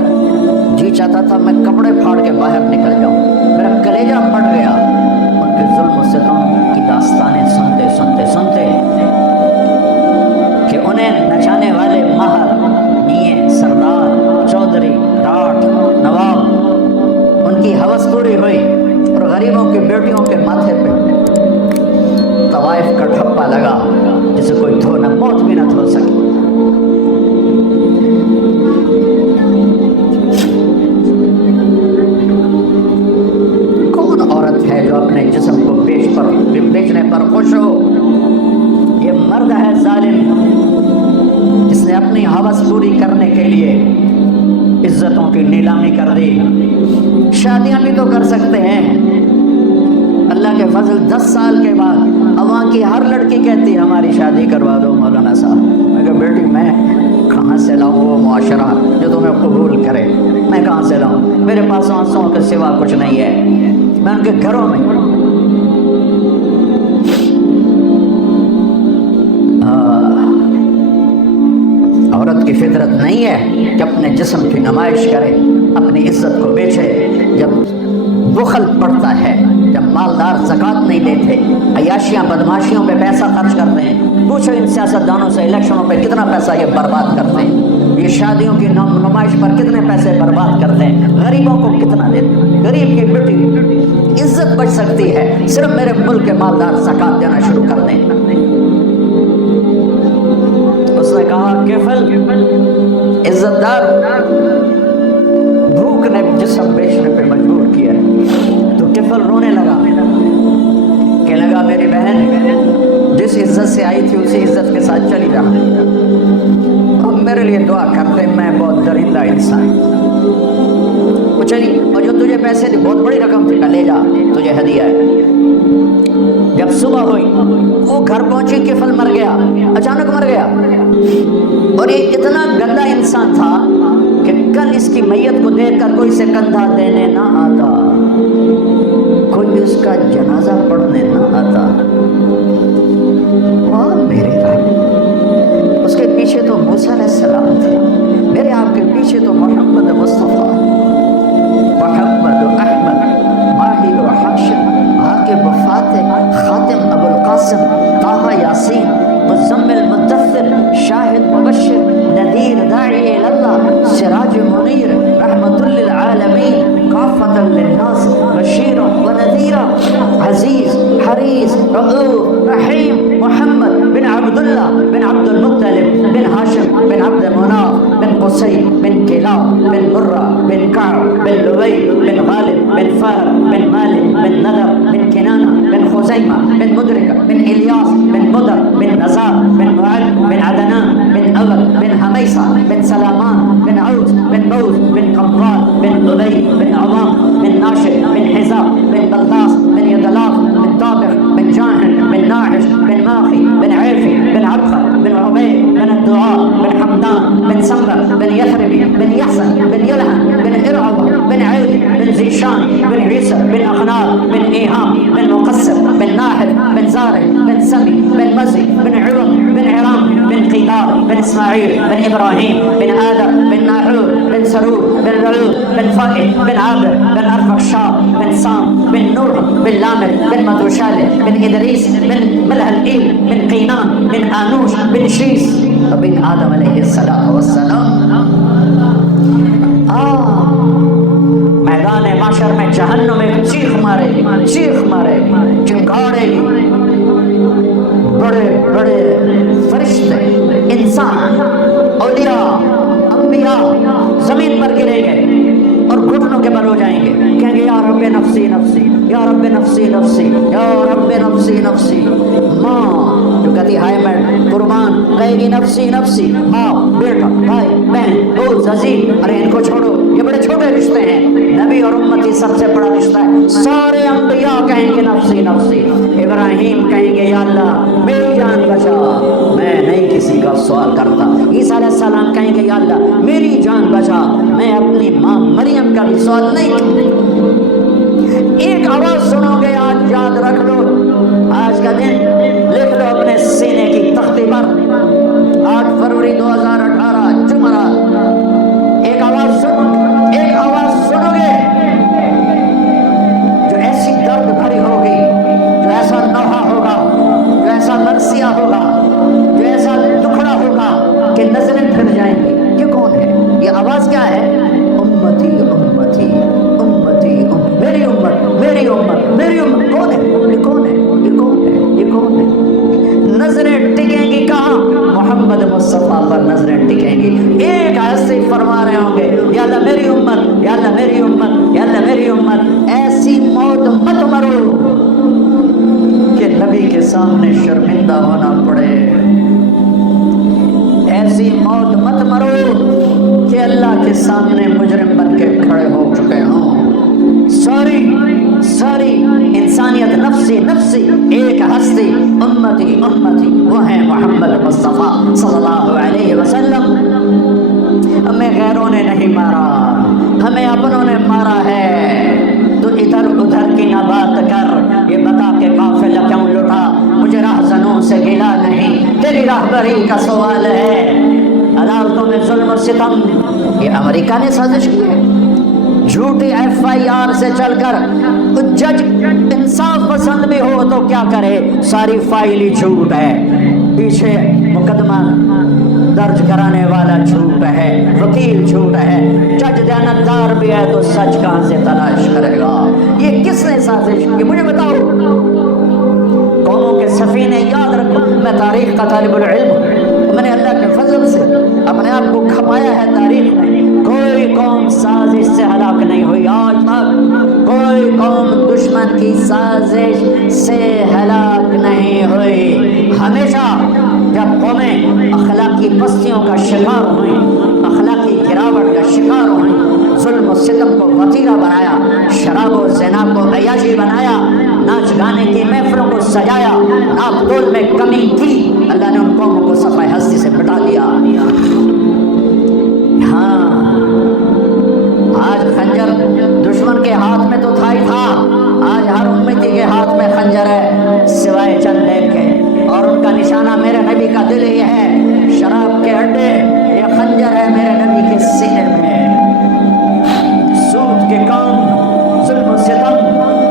جی چاہتا تھا میں کپڑے پھاڑ کے باہر نکل جاؤں، میرا کلیجہ پھٹ گیا ان کے ظلم و ستم کی داستانیں سنتے سنتے سنتے، کہ انہیں نچانے والے ماہر، میاں، سردار، چودھری، راٹھ، نواب، ان کی ہوس پوری ہوئی، اور غریبوں کی بیٹیوں کے ماتھے پہ طوائف کا ٹھپا لگا جسے کوئی دھو نہ، موت بھی نہ دھو سکی۔ کون عورت ہے جو اپنے جسم کو بیچنے پر خوش ہو؟ یہ مرد ہے ظالم جس نے اپنی ہوس پوری کرنے کے لیے عزتوں کی نیلامی کر دی۔ شادیاں بھی تو کر سکتے ہیں، اللہ کے فضل 10 سال کے بعد اب وہاں کی ہر لڑکی کہتی ہے ہماری شادی کروا دو مولانا صاحب۔ میں کہا بیٹی میں کہاں سے لاؤں وہ معاشرہ جو تمہیں قبول کرے؟ میں کہاں سے لاؤں؟ میرے پاس آنسوں کے سوا کچھ نہیں ہے، میں ان کے گھروں میں۔ عورت کی فطرت نہیں ہے کہ اپنے جسم کی نمائش کرے، اپنی عزت کو بیچے۔ جب بخل پڑتا ہے، جب مالدار زکوٰۃ نہیں دیتے، عیاشیاں بدماشیوں پہ پیسہ خرچ کرتے ہیں، پوچھو ان سیاستدانوں سے الیکشنوں پہ کتنا پیسہ یہ برباد کرتے ہیں، یہ شادیوں کی نمائش پر کتنے پیسے برباد کرتے ہیں، غریبوں کو کتنا دیتے ہیں۔ غریب کی بیٹی عزت بچ سکتی ہے صرف میرے ملک کے مالدار زکوٰۃ دینا شروع کر دیں۔ اس نے کہا کفل عزت دار، بھوک نے جسم بیچنے پہ مجبور کیا۔ تو کفل رونے لگا، کہنے لگا میری بہن، جس عزت سے آئی تھی اسی عزت کے ساتھ چلی جاؤ. اب میرے لیے دعا کرتے, میں بہت درندہ انسان. وہ چلی, اور جو تجھے پیسے دی بہت بڑی رقم تھی, لے جا تجھے ہدیہ ہے. جب صبح ہوئی وہ گھر پہنچی, کفل مر گیا, اچانک مر گیا. اور یہ اتنا گندا انسان تھا کہ کل اس کی میت کو دیکھ کر کوئی سے کندھا دینے نہ آتا, کوئی اس کا جنازہ پڑھنے نہ آتا. واہ میرے رب, اس کے پیچھے تو موسیٰ علیہ السلام تھے, میرے آپ کے پیچھے تو محمد مصطفیٰ, محمد و احمد, ماہی و حاشم, عاقب و فاتح, خاتم ابو القاسم, طٰہٰ یاسین, مزمل مدثر, شاہد مبشر, نذیر داعی اللہ, سراج منیر, رحمت للعالمین, کافۃ للناس, بشیر و نذیر, عزیز حریص رؤوف رحیم, محمد بن عبداللہ بن عبد المطلب بن ہاشم بن عبد مناف بن قصی بن کلاب بن مرہ بن کعب بن لبی بن غالب بن فہر بن مالک بن نضر بن کنانہ بن خزیمہ بن مدرکہ بن الیاس بن مدر بن نزار بن معد بن عدنان بن اول بن حمیصہ بن سلامان بن عوس بن بوز بن قمران بن ابی بن عوام بن ناشر بن حزاب بن بلطاس بن یدلاف بن طابق بن جاہن بن ناحش بن ماخی بن عیفی بن عبقر بن عبید بن الدعاء بن حمدان بن سمر بن یثربی بن یحسن بن یلحن بن ارعب بن عیلی بن زیشان بن عیسر بن اخنار بن ایہام بن مقصر بن ناحر بن زارع بن سمی بن مزی بن عوض بن عرام بن قیدار بن اسماعیل بن ابراہیم بن آدر بن ناحور بن سرور بن رعود بن فائد بن عابر بن ارفخشا بن سام بن نوح بن لامر بن متوشالح بن ادریس بن ملہلئیل بن قینان بن آنوش بن شیس بن آدم علیہ السلام. میدان معاشر میں جہنم میں چیخ مارے گی, چیخ مارے گی, چنگاڑے گی. بڑے بڑے فرشتے, انسان, اولیاء, انبیاء زمین پر گریں گے اور گھٹنوں کے بل ہو جائیں گے, کہیں گے یا رب نفسی نفسی, یا رب نفسی نفسی, یا رب نفسی نفسی. ماں جو کہتی ہائے میں قربان, کہے گی نفسی نفسی. ماں, بیٹا, بھائی, بہن, دوست, عزیز, ارے ان کو چھوڑو, یہ بڑے چھوٹے رشتے ہیں. نبی اور امتی سب سے بڑا رشتہ ہے. سارے انبیاء کہیں گے نفسی نفسی. ابراہیم کہیں گے یا اللہ میری جان بچا, میں نہیں کسی کا سوال کرتا. عیسیٰ علیہ السلام کہیں گے یا اللہ میری جان بچا, میں اپنی ماں مریم کا بھی سوال نہیں کرتا. ایک آواز سنو گے, آج یاد رکھ لو, آج کا دن لکھ لو اپنے سینے کی تختی پر, 8 فروری 2018 جمعرات. ایک آواز سنو گے جو ایسی درد بھری ہوگی, جو ایسا نوحہ ہوگا, جو ایسا مرثیہ ہوگا, جو ایسا دکھڑا ہوگا کہ نظریں پھر جائیں گی. یہ کون ہے؟ یہ آواز کیا ہے؟ امتی امتی امتی, میری امت میری امت میری امت. کون ہے یہ؟ کون ہے یہ؟ کون ہے یہ؟ کون ہے؟ نظریں ٹکیں گی کہاں؟ محمد مصطفیٰ پر نظریں ٹکیں گی. ایک ایسے فرما رہے ہوں گے یا اللہ میری امت, یا اللہ میری امت, یا اللہ میری امت. ایسی موت مت مرو کہ نبی کے سامنے شرمندہ ہونا پڑے. ایسی موت مت مرو کہ اللہ کے سامنے مجرم بن کے کھڑے ہو چکے ہوں. ساری انسانیت نفسی نفسی, ایک ہستی امتی امتی, وہ ہے محمد مصطفیٰ صلی اللہ علیہ وسلم. ہمیں غیروں نے نہیں مارا, ہمیں اپنوں نے مارا ہے. تو ادھر ادھر کی نہ بات کر, یہ بتا کہ قافلہ کیوں لٹا, مجھے راہزنوں سے گلا نہیں, تیری راہبری کا سوال ہے. عدالتوں میں ظلم و ستم, یہ امریکہ نے سازش کی ہے. جھوٹی FIR سے چل کر جج انصاف پسند بھی ہو تو کیا کرے, ساری فائل ہی جھوٹ ہے. پیچھے مقدمہ درج کرانے والا جھوٹ ہے, وکیل جھوٹ ہے, جج دیانتدار بھی ہے تو سچ کہاں سے تلاش کرے گا؟ یہ کس نے سازش کی؟ مجھے بتاؤ. قوموں کے سفینے, یاد رکھو میں تاریخ کا طالب العلم ہوں, میں نے اللہ کے فضل سے اپنے آپ کو کھپایا ہے تاریخ میں. کوئی قوم سازش سے ہلاک نہیں ہوئی آج تک, کوئی قوم دشمن کی سازش سے ہلاک نہیں ہوئی. ہمیشہ جب قومیں اخلاقی پستیوں کا شکار ہوئیں، اخلاقی گراوٹ کا شکار ہوئیں، ظلم و ستم کو وتیرہ بنایا، شراب و زنا کو عیاشی بنایا، ناچ گانے کی محفلوں کو سجایا، ناپ تول میں کمی کی، اللہ نے ان قوموں کو صفحہ ہستی سے مٹا دیا۔ ہاں آج خنجر دشمن کے ہاتھ میں تو تھا ہی تھا، آج ہر امتی کے ہاتھ میں خنجر ہے سوائے چند ایک کے، اور ان کا نشانہ میرے نبی کا دل ہی ہے، شراب کے اڈے یہ خنجر ہے میرے نبی کے سینے میں۔ سود کے کام، ظلم و ستم،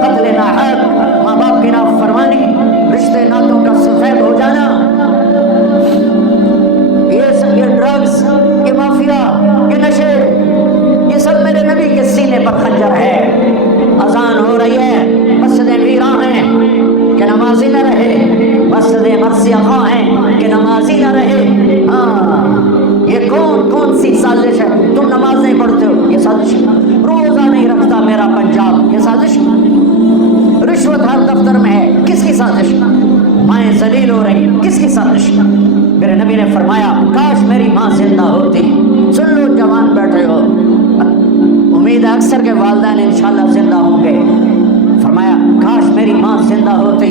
قتل ناحق، ماں باپ کی نافرمانی، رشتے ناتوں کا سفید ہو جانا، یہ ڈرگز، یہ مافیا، یہ نشے، یہ سب میرے نبی کے سینے پر خنجر ہے۔ اذان ہو رہی ہے، مسجدیں ویراں ہیں کہ نمازی نہ رہے، مسجدیں مرثیہ خواہ ہیں کہ نمازی نہ رہے۔ ہاں یہ کون سی سازش ہے؟ تم نماز نہیں پڑھتے ہو، یہ سازش، روزہ نہیں رکھتا میرا پنجاب، یہ سازش، رشوت ہر دفتر میں ہے، کس کی سازش؟ مائیں ذلیل ہو رہی، کس کی سازش؟ میرے نبی نے فرمایا کاش میری ماں زندہ ہوتی۔ سن لو جوان بیٹھے ہو، امید ہے اکثر کے والدین انشاءاللہ زندہ ہوں گے، فرمایا کاش میری ماں زندہ ہوتی،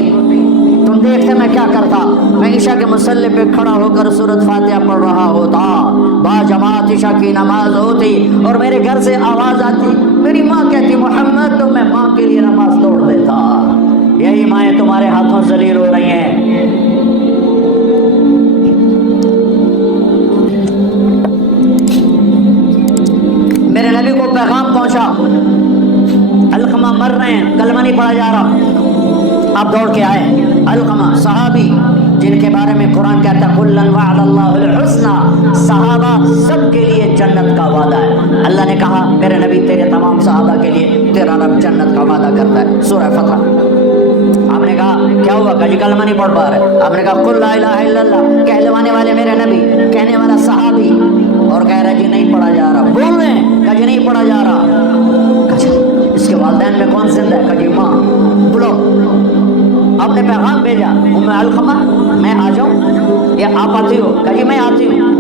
تم دیکھتے میں کیا کرتا، میں عشاء کے مصلی پہ کھڑا ہو کر سورۃ فاتحہ پڑھ رہا ہوتا، با جماعت عشاء کی نماز ہوتی اور میرے گھر سے آواز آتی، میری ماں کہتی محمد، تو میں ماں کے لیے نماز توڑ دیتا۔ یہی مائیں تمہارے ہاتھوں ذلیل ہو رہی ہیں۔ میرے نبی کو پیغام پہنچا، علقمہ مر رہے ہیں، کلمہ نہیں پڑھا جا رہا، آپ دوڑ کے آئے۔ علقمہ صحابی جن کے بارے میں قرآن کہتا ہے کُلًا وعد اللہ الحسنى، صحابہ سب کے لیے جنت کا وعدہ ہے۔ اللہ نے کہا میرے نبی تیرے تمام صحابہ کے لیے تیرا رب جنت کا وعدہ کرتا ہے، سورہ فتح۔ آپ نے کہا کیا ہوا؟ کہ جی کلمہ نہیں پڑھ پا رہے۔ آپ نے کہا قل لا الہ الا اللہ، کہلوانے والے میرے نبی، کہنے والا صحابی، اور کہہ رہا جی نہیں پڑھا جا رہا، بول رہے ہیں کہ جی نہیں پڑھا جا رہا۔ اس کے والدین میں کون زندہ ہے؟ کہ جی ماں، بولو۔ آپ نے پیغام بھیجا ام علقمہ میں آ جاؤں یا آپ آتی ہو؟ کہ جی میں آتی ہوں۔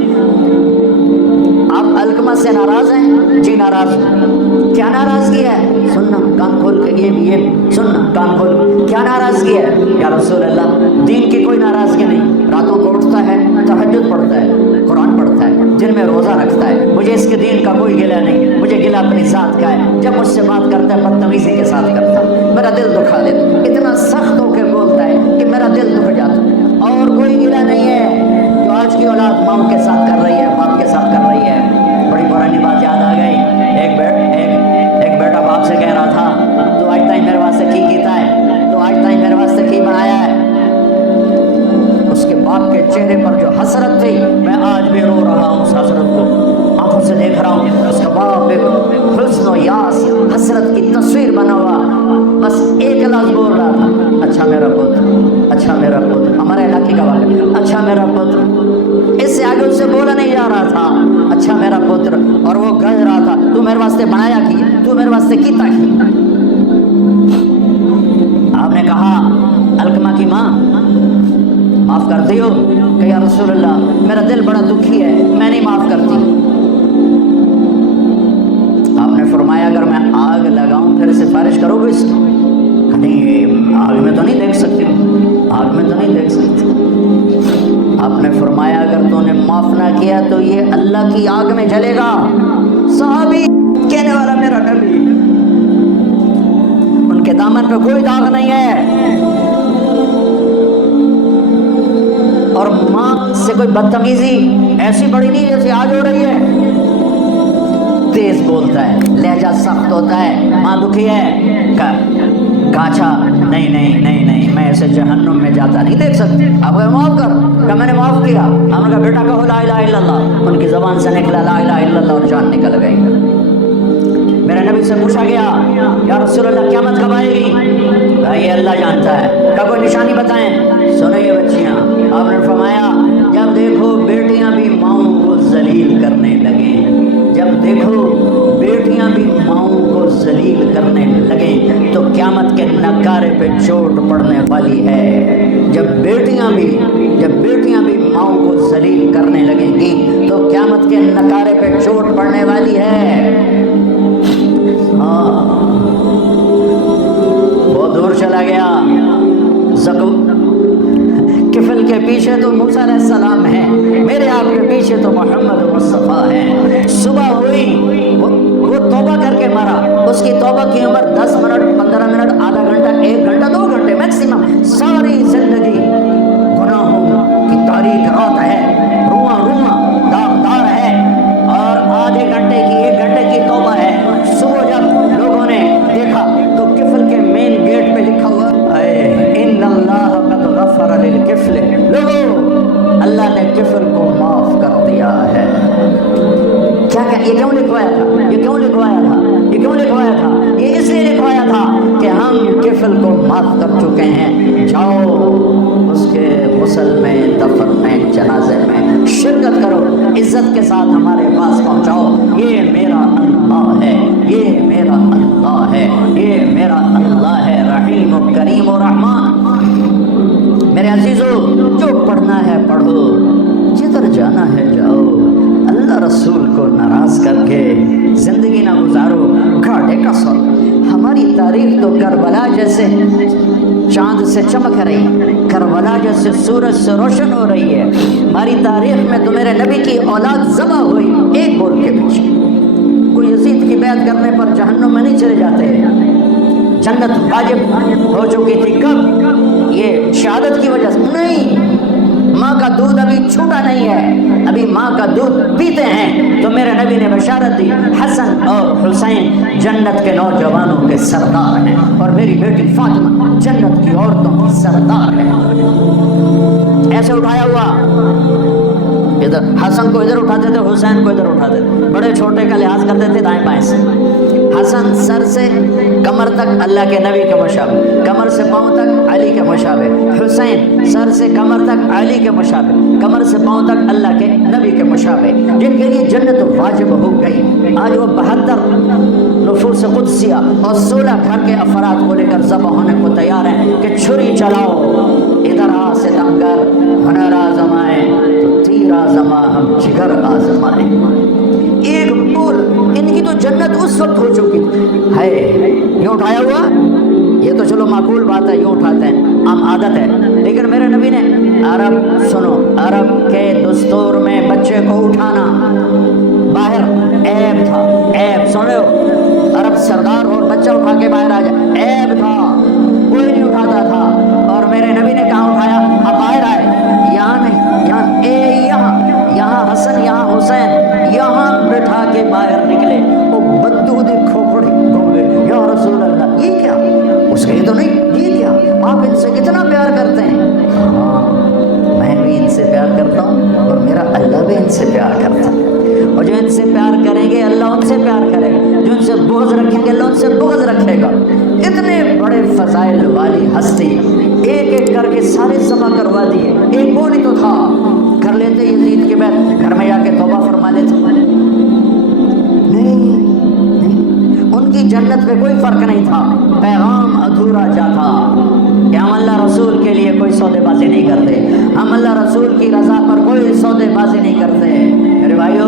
آپ علقمہ سے ناراض ہیں؟ جی ناراض ہوں۔ کیا ناراضگی ہے؟ سننا کان کھول کے، یہ سننا کان کھول، کیا ناراضگی ہے؟ یا رسول اللہ دین کی کوئی ناراضگی نہیں، راتوں کو اٹھتا ہے، تہجد پڑھتا ہے، قرآن پڑھتا ہے، دن میں روزہ رکھتا ہے، مجھے اس کے دین کا کوئی گلہ نہیں، مجھے گلہ اپنی ذات کا ہے، جب مجھ سے بات کرتا ہے بدتمیزی کے ساتھ کرتا ہے، میرا دل دکھا دیتا، اتنا سخت ہو کے بولتا ہے کہ میرا دل دکھ جاتا، اور کوئی گلہ نہیں ہے جو آج کی اولاد ماں کے ساتھ کر رہی ہے، باپ کے ساتھ کر رہی ہے۔ بڑی پرانی بات یاد آ گئی، ایک بیٹا باپ سے کہہ رہا تھا تو آج تائیں میرے واسطے کی کیتا ہے، تو آج تائیں میرے واسطے کی بنایا ہے۔ اس کے باپ کے چہرے پر جو حسرت تھی، میں آج بھی رو رہا ہوں اس حسرت کو، آنکھوں سے دیکھ رہا ہوں۔ اس کا باپ ایک حزن و یاس، حسرت کی تصویر بنا ہوا، بس ایک لفظ بول رہا تھا، اچھا میرا پتر، اچھا میرا پتر، ہمارے علاقے کا واقعہ، اچھا میرا پتر، اس سے آگے اس سے بولا نہیں جا رہا تھا، اچھا میرا پتر، اور وہ گڑھ رہا تھا، تو میرے واسطے بنایا کی، تو میرے واسطے کیتا کی۔ آپ نے کہا علقمہ کی ماں معاف کرتی ہو؟ کہ یا رسول اللہ میرا دل بڑا دکھی ہے، میں نہیں معاف کرتی۔ آپ نے فرمایا اگر میں آگ لگاؤں پھر سفارش کرو گے اس کی؟ نہیں آگ میں تو نہیں دیکھ سکتی، آگ میں تو نہیں دیکھ سکتی۔ آپ نے فرمایا اگر تو نے معاف نہ کیا تو یہ اللہ کی آگ میں جلے گا۔ صحابی کہنے والا میرا نبی، ان کے دامن پہ کوئی داغ نہیں ہے، اور ماں سے کوئی بدتمیزی ایسی بڑی نہیں جیسے آج ہو رہی ہے، تیز بولتا ہے، لہجہ سخت ہوتا ہے، ماں دکھی ہے، کاچا نہیں میں ایسے جہنم میں جاتا نہیں دیکھ سکتی، آپ کو معاف کر، کہ میں نے معاف کیا۔ ہم نے کہا بیٹا کہو لا الہ الا اللہ، ان کی زبان سے نکلا لا الہ الا اللہ اور جان نکل گئی۔ میرے نبی سے پوچھا گیا یا رسول اللہ قیامت کب آئے گی؟ کہا یہ اللہ جانتا ہے۔ کہا کوئی نشانی بتائیں۔ سنیں یہ بچیاں، آپ نے فرمایا جب دیکھو بیٹیاں بھی ماؤں کو ذلیل کرنے لگیں، جب دیکھو بیٹیاں بھی ماؤں کو ذلیل کرنے لگیں تو قیامت کے نکارے پہ چوٹ پڑنے والی ہے۔ جب بیٹیاں بھی ماؤں کو ذلیل کرنے لگیں گی تو قیامت کے نکارے پہ چوٹ پڑنے والی ہے۔ ہاں بہت دور چلا گیا۔ کفل کے پیچھے تو موسیٰ علیہ السلام ہیں، میرے آپ کے پیچھے تو محمد مصطفیٰ ہیں۔ صبح ہوئی وہ توبہ کر کے مرا، اس کی توبہ کی عمر 10 منٹ 15 منٹ آدھا گھنٹہ 1 گھنٹہ 2 گھنٹے میکسیمم، ساری زندگی گناہوں کی تاریک رات ہے، رواں داغدار ہے، اور آدھے گھنٹے کی 1 گھنٹے کی توبہ ہے۔ صبح جب لوگوں نے دیکھا تو کفل کے مین گیٹ پہ لکھا ہوا ان اللہ قد غفر للکفل، لوگوں اللہ نے کفل کو معاف کر دیا ہے۔ کیا یہ کیوں لکھوایا تھا؟ یہ اس لیے لکھوایا تھا کہ ہم کفل کو معاف کر چکے ہیں، جاؤ اس کے غسل میں، دفن میں، جنازے میں شرکت کرو، عزت کے ساتھ ہمارے پاس پہنچاؤ۔ یہ میرا اللہ ہے، یہ میرا اللہ ہے، یہ میرا اللہ ہے، رحیم و کریم و رحمان۔ میرے عزیزو، جو پڑھنا ہے پڑھو، جدھر جانا ہے جاؤ، اللہ رسول کو ناراض کر کے زندگی نہ گزارو، گھاٹے کا سو۔ ہماری تاریخ تو کربلا جیسے چاند سے چمک رہی، کربلا جیسے سورج سے روشن ہو رہی ہے۔ ہماری تاریخ میں تو میرے نبی کی اولاد ذبح ہوئی ایک بول کے پیچھے۔ کوئی یزید کی بیعت کرنے پر جہنم میں نہیں چلے جاتے، جنت واجب ہو چکی تھی۔ کب؟ یہ شہادت کی وجہ سے نہیں، ماں کا دودھ ابھی چھوٹا نہیں ہے، ابھی ماں کا دودھ پیتے ہیں۔ تو میرے نبی نے بشارت دی، حسن اور حسین جنت کے نوجوانوں کے سردار ہیں، اور میری بیٹی فاطمہ جنت کی عورتوں کی سردار ہے۔ ایسے اٹھایا ہوا، ادھر حسن کو ادھر اٹھاتے تھے، حسین کو ادھر اٹھاتے تھے، بڑے چھوٹے کا لحاظ کرتے تھے دائیں بائیں سے۔ حسن سر سے کمر تک اللہ کے نبی کے مشابہ، کمر سے پاؤں تک علی کے مشابہ، حسین سر سے کمر تک علی کے مشابہ، کمر سے پاؤں تک اللہ کے نبی کے مشابہ، جن کے لیے جنت واجب ہو گئی۔ آج وہ 72 نفوس قدسیہ اور 16 گھر کے افراد کو لے کر ذبح ہونے کو تیار ہیں کہ چھری چلاؤ، ادھر آ ستمگر، ہنر آزمائے تو تیر آزما ہم جگر آزمائے۔ ایک بول، ان کی تو جنت اس وقت ہو چکی ہے۔ یوں اٹھایا ہوا، یہ تو چلو معقول بات ہے، یوں اٹھاتے ہیں، عام عادت ہے، لیکن میرے نبی نے عرب سنو، عرب کے دستور میں بچے کو اٹھانا باہر عیب تھا، عیب سن رہے ہو، عرب سردار اور بچہ اٹھا کے باہر آ جائے عیب تھا، کوئی نہیں اٹھاتا تھا۔ اور میرے نبی نے کہاں اٹھایا؟ اب باہر آئے، یہاں نہیں، یہاں حسن، یہاں حسین، یہاں بٹھا کے باہر نکلے۔ وہ بددودی کھوپڑی ہو گئے، یا رسول اللہ یہ کیا؟ اس کے تو نہیں، یہ کیا؟ آپ ان سے کتنا پیار کرتے ہیں؟ ہاں میں بھی ان سے پیار کرتا ہوں، اور میرا اللہ بھی ان سے پیار کرتا ہے، اور جو ان سے پیار کریں گے اللہ ان سے پیار کرے گا، جو ان سے بغض رکھیں گے اللہ ان سے بغض رکھے گا۔ اتنے بڑے فضائل والی ہستی ایک ایک کر کے سارے ذبح کروا دیے، ایک بول ہی تو تھا، کر لیتے یزید کے بعد گھر میں جا کے توبہ فرما لیتے۔ نہیں، ان کی جنت پہ کوئی فرق نہیں تھا، پیغام ادھورا جاتا کہ ہم اللہ رسول کے لیے کوئی سودے بازی نہیں کرتے، ہم اللہ رسول کی رضا پر کوئی سودے بازی نہیں کرتے۔ میرے بھائیو،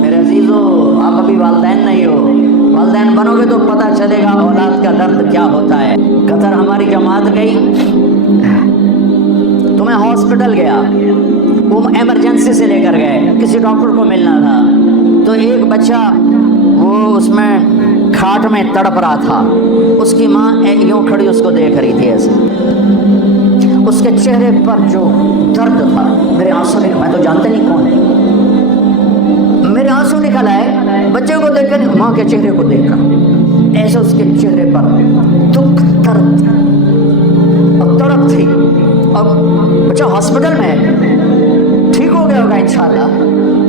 میرے عزیزو، آپ ابھی والدین نہیں ہو، والدین بنو گے تو پتہ چلے گا اولاد کا درد کیا ہوتا ہے۔ قطر ہماری جماعت گئی تو میں ہاسپٹل گیا، وہ ایمرجنسی سے لے کر گئے، کسی ڈاکٹر کو ملنا تھا، تو ایک بچہ وہ اس میں کھاٹ میں تڑپ رہا تھا، اس کی ماں یوں کھڑی اس کو دیکھ رہی تھی ایسے، اس کے چہرے پر جو درد تھا، میرے آنسو نکل، میں تو جانتے نہیں کون ہے، میرے آنسو نکل آئے بچے کو دیکھ کر، ماں کے چہرے کو دیکھ کر، ایسے اس کے چہرے پر دکھ، درد اور تڑپ تھی، اور بچہ ہاسپٹل میں ہے، ٹھیک ہو گیا ہوگا انشاءاللہ،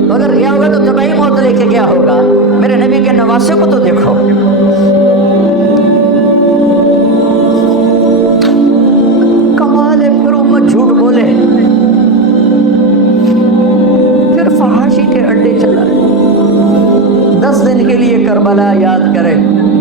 تو اگر گیا ہوگا تو طبعی موت لے کے گیا ہوگا۔ میرے نبی کے نواسے کو تو دیکھو، کمال ہے، پھر امت جھوٹ بولے، پھر فحاشی کے اڈے چلا، 10 دن کے لیے کربلا یاد کرے،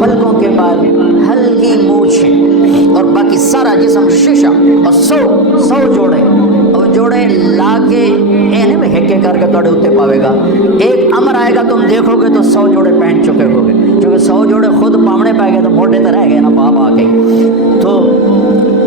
پلکوں کے بعد ہلکی مونچھیں اور باقی سارا جسم شیشہ، اور سو جوڑے، اور جوڑے لا کے اینے میں ہکے کر کے توڑے ہوتے پاوے گا۔ ایک امر آئے گا تم دیکھو گے تو 100 جوڑے پہن چکے ہوگے، کیونکہ 100 جوڑے خود پامنے پائے گئے تو موٹے تو رہ گئے نا باپ آ کے۔ تو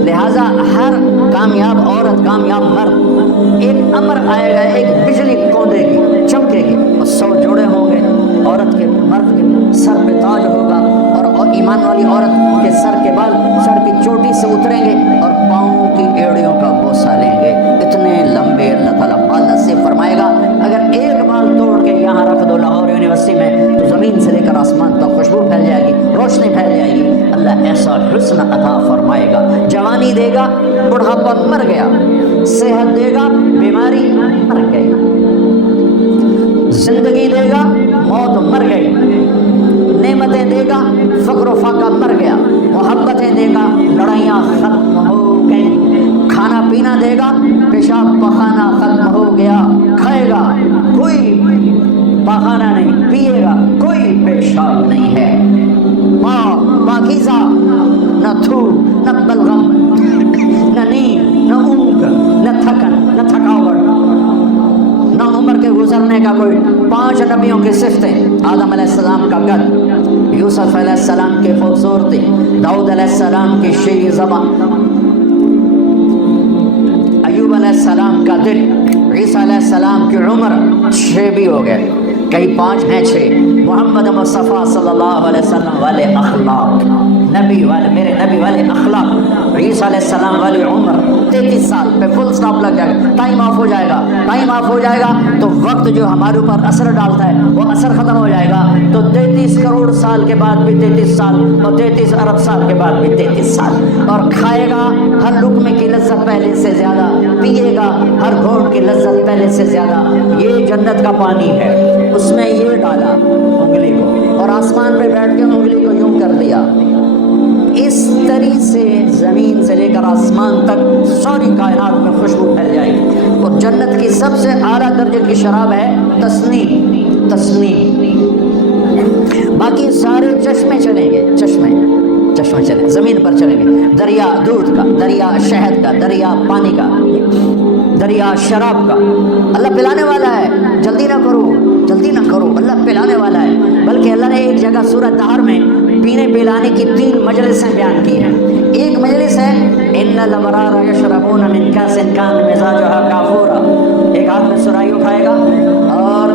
لہٰذا ہر کامیاب عورت، کامیاب مرد، ایک امر آئے گا، ایک بجلی کوندے گی، چمکے گی، اور 100 جوڑے ہوں گے، عورت کے، مرد کے سر پہ تاج ہوگا، اور ایمان والی عورت کے سر کے بال سر کی چوٹی سے اتریں گے اور پاؤں کی ایڑیوں کا بوسہ لیں گے، اتنے لمبے اللہ تعالیٰ بال نصیب فرمائے گا۔ اگر ایک بال توڑ کے یہاں رکھ دو لاہور یونیورسٹی میں تو زمین سے لے کر آسمان تک خوشبو پھیل جائے گی، روشنی پھیل جائے گی۔ اللہ ایسا حسن عطا فرمائے گا، جوانی دے گا، بڑھاپا مر گیا، صحت دے گا، بیماری مر گئی، زندگی دے گا، موت مر گئی، نعمتیں دے گا، فقر و فاقہ مر گیا، محبتیں دے گا، لڑائیاں ختم ہو گئیں، کھانا پینا دے گا، پیشاب پخانا ختم ہو گیا، کھائے گا کوئی پخانا نہیں، پیے گا کوئی پیشاب نہیں ہے، پاکیزہ، نہ تھو، نہ بلغم، نہ نیند، نہ اونگ، نہ تھکن، نہ تھکاوٹ، نہ عمر کے گزرنے کا کوئی۔ 5 نبیوں کی صفتیں: آدم علیہ السلام کا قد، یوسف علیہ السلام کی خوبصورتی، داؤد علیہ السلام کی شیریں زبان، ایوب علیہ السلام کا دل، عیسیٰ علیہ السلام کی عمر، 6 بھی ہو گئے، کئی 5 ہیں 6، محمد مصطفیٰ صلی اللہ علیہ وسلم والے اخلاق، نبی والے، میرے نبی والے اخلاق، عیسیٰ علیہ السلام والی عمر 33 سال پہ فل سٹاپ لگ جائے گا، ٹائم آف ہو جائے گا، ٹائم آف ہو جائے گا تو وقت جو ہمارے اوپر اثر ڈالتا ہے وہ اثر ختم ہو جائے گا، تو 33 کروڑ سال کے بعد بھی 33 سال، اور 33 ارب سال کے بعد بھی 33 سال، اور کھائے گا ہر لقمے کی لذت پہلے سے زیادہ، پیے گا ہر گھونٹ کی لذت پہلے سے زیادہ۔ یہ جنت کا پانی ہے، اس میں یہ ڈالا انگلی کو، اور آسمان پہ بیٹھ کے انگلی کو یوں کر دیا، اس طریقے سے زمین سے لے کر آسمان تک ساری کائنات میں خوشبو پھیل جائے گی۔ اور جنت کی سب سے اعلیٰ درجے کی شراب ہے تسنیم، تسنیم۔ باقی سارے چشمے چلیں گے، چشمے چلیں، زمین پر چلیں گے، دریا دودھ کا، دریا شہد کا، دریا پانی کا، دریا شراب کا۔ اللہ پلانے والا ہے، جلدی نہ کرو، جلدی نہ کرو، اللہ پلانے والا ہے۔ بلکہ اللہ نے ایک جگہ سورۃ طہر میں پینے پلانے کی 3 مجلسیں بیان کی ہیں۔ ایک مجلس ہے ان الابرار یشربون من کاس کان مزاجها کافورا، ایک ہاتھ میں سرائی اٹھائے گا اور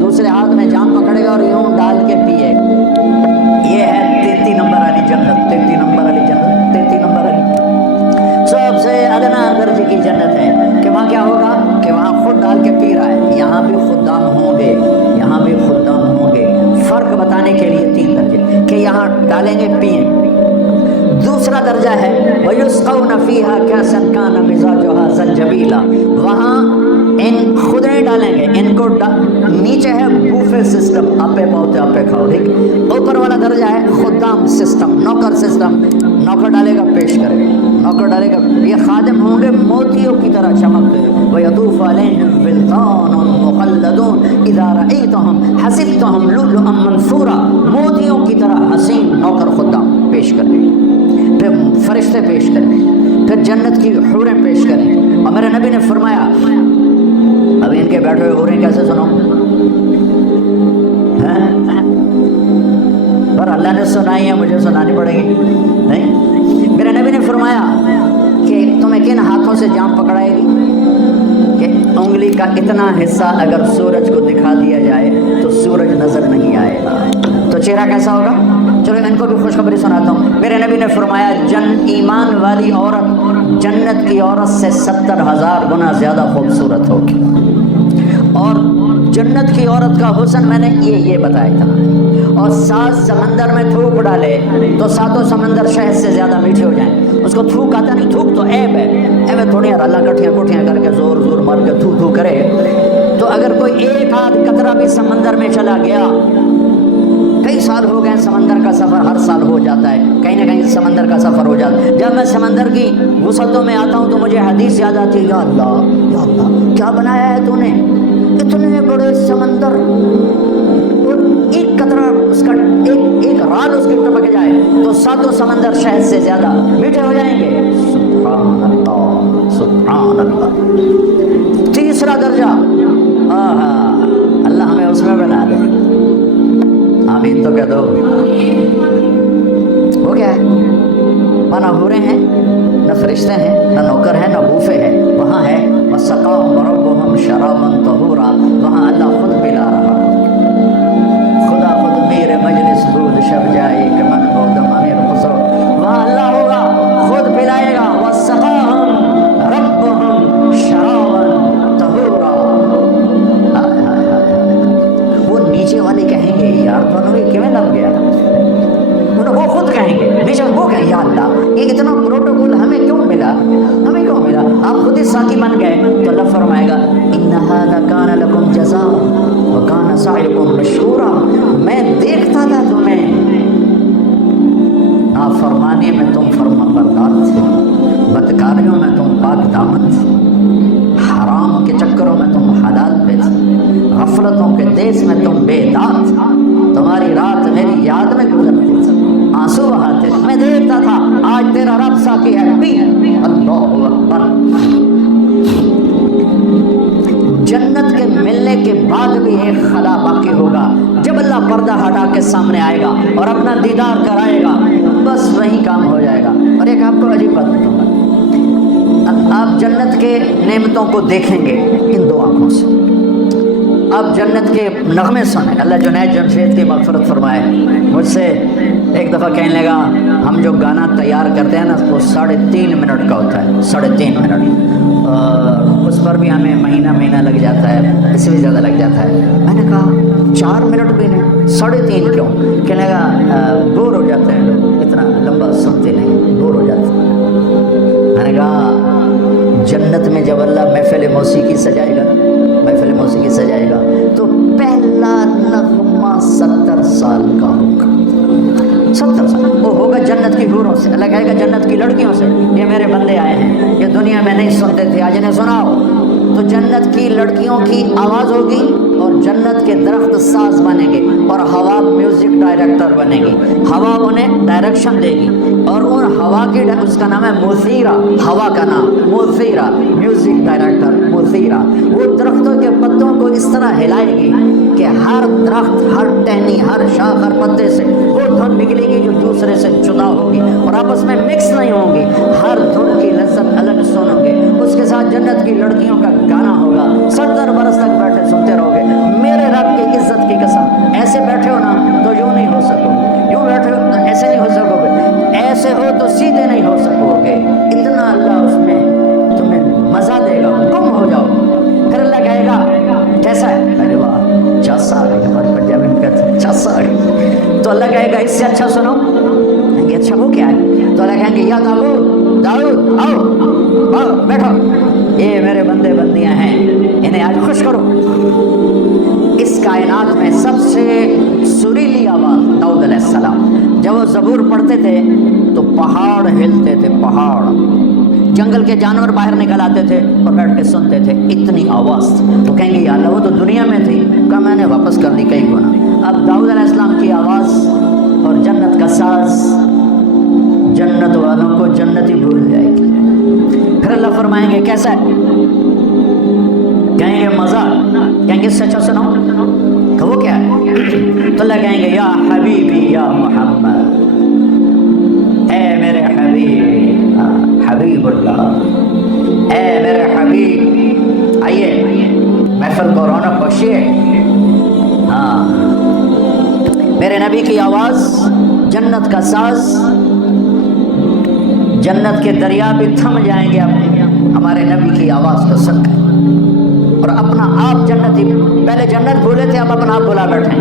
دوسرے ہاتھ میں جام پکڑے گا اور یوں ڈال کے پیے گا۔ یہ ہے 33 نمبر والی جنت، 33 نمبر والی جنت، 33 نمبر والی سب سے ادنا درجے کی جنت ہے کہ وہاں کیا ہوگا کہ وہاں خود ڈال کے پی رہا ہے، یہاں بھی خدام ہوں گے، یہاں بھی خدام ہوں گے۔ فرق بتانے کے لیے 3 درجے کہ یہاں ڈالیں گے پئیں۔ دوسرا درجہ ہے وَيُسْقَوْنَ فِيهَا كَأْسًا كَانَ مِزَاجُهَا زَنْجَبِيلًا، وہاں ان خود نہیں ڈالیں گے، ان کو نیچے ہے بوفے سسٹم، آپے پوتے آپے کھاؤ، ٹھیک۔ اوپر والا درجہ ہے خدام سسٹم، نوکر سسٹم، نوکر ڈالے گا پیش کرے گا، نوکر ڈالے گا، یہ خادم ہوں گے موتیوں کی طرح چمکتے ہوئے۔ وَيَطُوفُ عَلَيْهِمْ وِلْدَانٌ مُخَلَّدُونَ إِذَا رَأَيْتَهُمْ حَسِبْتَهُمْ لُؤْلُؤًا مَّنثُورًا، موتیوں کی طرح حسین نوکر خدام پیش کریں گے، پھر فرشتے پیش کریں گے، پھر جنت کی حوریں پیش کریں گے۔ اور میرے نبی نے فرمایا، ابھی ان کے بیٹھے ہوئے حوریں کیسے سنو، پر اللہ نے سنائی ہے، مجھے سنانی پڑے گی نہیں۔ میرے نبی نے فرمایا کہ تمہیں کن ہاتھوں سے جام پکڑائے گی کہ انگلی کا اتنا حصہ اگر سورج کو دکھا دیا جائے تو سورج نظر نہیں آئے گا، تو چہرہ کیسا ہوگا؟ چلو ان کو بھی خوشخبری سناتا ہوں۔ میرے نبی نے فرمایا ایمان والی عورت جنت کی عورت سے 70,000 گنا زیادہ خوبصورت ہوگی، اور جنت کی عورت کا حسن میں نے یہ بتایا تھا۔ اور 7 سمندر میں تھوک ڈالے تو 7 سمندر شہد سے زیادہ میٹھے ہو جائیں۔ اس کو تھوک آتا نہیں، تھوک تو عیب ہے، عیب ہے تھوڑی یار، اللہ کٹھیاں کٹھیاں کر کے زور زور مار کے تھو تھو کرے تو اگر کوئی ایک آدھ قطرہ بھی سمندر میں چلا گیا، کئی سال ہو گئے سمندر کا سفر ہر سال ہو جاتا ہے، کہیں نہ کہیں سمندر کا سفر ہو جاتا ہے۔ جب میں سمندر کی وسعتوں میں آتا ہوں تو مجھے حدیث یاد آتی ہے، یا اللہ کیا بنایا ہے تو نے، اتنے بڑے سمندر اور ایک قطرہ اس کا ایک رال اس کی ٹپک جائے تو 7 سمندر شہد سے زیادہ میٹھے ہو جائیں گے. سبحان اللہ سبحان اللہ. تیسرا درجہ اللہ ہمیں اس میں بنا دے. آمین تو کہہ دو. وہ کیا ہے؟ وہاں نہ حوریں ہیں نہ فرشتے ہیں نہ نوکر ہیں نہ بوفے ہیں. وہاں ہے وَسَقَاهُمْ رَبُّهُمْ شَرَابًا طَهُورًا. وہاں اللہ خود پلا رہا. خدا خود میرے مجلس بود شب جائے کہ من بودم امیر خسرو. وہاں اللہ ہوگا خود پلائے گا. وَسَقَاهُمْ رَبُّهُمْ شَرَابًا طَهُورًا. وہ نیچے والے کہیں گے یار تو انہوں نے کیوں لگ گیا. وہ خود کہیں گے بیچ وہ کہیں یا اللہ یہ اتنا پروٹوکول ہمیں کیوں ملا. ہمیں کیوں ملا؟ آپ خود ہی ساقی بن گئے تو اللہ فرمائے گا ان هذا كان لكم جزاء وكان سعيكم مشكورا. میں دیکھتا تھا تمہیں نافرمانی میں تم فرما بردار تھے, بدکاریوں میں تم پاک دامن تھے, حرام کے چکروں میں تم حلال پہ تھے, غفلتوں کے دیس میں تم بے داد تھے. تمہاری رات میری یاد میں گزرتی تھی, آنسو بہاتے. میں دیکھتا تھا آج تیرا رب ساقی ہے پی. اللہ اکبر. جنت کے ملنے کے بعد بھی ایک خلا باقی ہوگا. جب اللہ پردہ ہٹا کے سامنے آئے گا اور اپنا دیدار کرائے گا بس وہی کام ہو جائے گا. اور ایک آپ کو عجیب بات بتاؤں گا, آپ جنت کے نعمتوں کو دیکھیں گے ان 2 آنکھوں سے. آپ جنت کے نغمے سنیں. اللہ جنید جمشید کی مغفرت فرمائے. مجھ سے ایک دفعہ کہنے لگا ہم جو گانا تیار کرتے ہیں نا وہ 3.5 منٹ کا ہوتا ہے. 3.5 منٹ اور اس پر بھی ہمیں مہینہ لگ جاتا ہے, اس سے بھی زیادہ لگ جاتا ہے. میں نے کہا 4 منٹ بھی نہیں 3.5 کیوں؟ کہنے لگا بور ہو جاتے ہیں لوگ, اتنا لمبا سنتے نہیں, بور ہو جاتے ہیں. میں نے کہا جنت میں جب اللہ محفل موسیقی سجائے گا, محفل موسیقی سجائے گا تو پہلا نغمہ 70 سال کا ہوگا. 70 سال وہ ہوگا جنت کی حوروں سے. اللہ کہے گا جنت کی لڑکیوں سے یہ میرے بندے آئے ہیں, یہ دنیا میں نہیں سنتے تھے, آج انہیں سناؤ. تو جنت کی لڑکیوں کی آواز ہوگی اور جنت کے درخت ساز بنے گے اور ہوا میوزک ڈائریکٹر بنے گی. ہوا انہیں ڈائریکشن دے گی اور ان ہوا کی اس کا نام ہے مثیرہ. ہوا کا نام مثیرہ, میوزک ڈائریکٹر مثیرہ. وہ درختوں کے پتوں کو اس طرح ہلائے گی کہ ہر درخت, ہر ٹہنی, ہر شاخ, ہر پتے سے وہ دھن نکلے گی جو دوسرے سے جدا ہوگی اور آپس میں مکس نہیں ہوں گی. ہر دھن کی لذت الگ سنو گے. اس کے ساتھ جنت کی لڑکیوں کا گانا ہوگا. 70 برس تک بیٹھے سنتے رہو گے. میرے رب کی عزت کی قسم ایسے بیٹھے ہو نا تو یوں نہیں ہو سکو گے, یوں بیٹھے ہو تو ایسے نہیں ہو سکو گے, ایسے ہو تو سیدھے نہیں ہو سکو گے. اتنا اللہ اس میں تمہیں مزہ دے گا, گم ہو جاؤ. پھر اللہ کہے گا کیسا ہے؟ ارے واہ چاسا آ گئی. ہمارے پنجابی میں کہتے ہیں چاسا آ گئی. تو اللہ کہے گا اس سے اچھا سنو. کہیں گے اچھا وہ کیا ہے؟ تو اللہ کہیں گے یا داؤد آؤ بیٹھو, یہ میرے بندے بندیاں ہیں, انہیں آج خوش کرو. اس کائنات میں سب سے سریلی آواز داؤد علیہ السلام. جب وہ زبور پڑھتے تھے تو پہاڑ ہلتے تھے, پہاڑ. جنگل کے جانور باہر نکل آتے تھے اور بیٹھ کے سنتے تھے, اتنی آواز. تو کہیں گے یا اللہ وہ تو دنیا میں تھی. کہا میں نے واپس کر دی کئی گنا. اب داؤد علیہ السلام کی آواز اور جنت کا ساز جنت والوں کو جنت ہی بھول جائے گی. پھر اللہ فرمائیں گے کیسا ہے؟ کہیں گے مزہ. کہیں گے اس سے اچھا سناؤ. کہ وہ کیا ہے؟ تو اللہ کہیں گے یا حبیبی یا محمد, اے میرے حبیب, حبیب اللہ, اے میرے حبیب آئیے محفل کو رونق بخشیے. ہاں میرے نبی کی آواز, جنت کا ساز, جنت کے دریا بھی تھم جائیں گے ہمارے نبی کی آواز کو سن کر. اور اپنا آپ جنت ہی, پہلے جنت بھولے تھے اب اپنا آپ بھلا بیٹھے.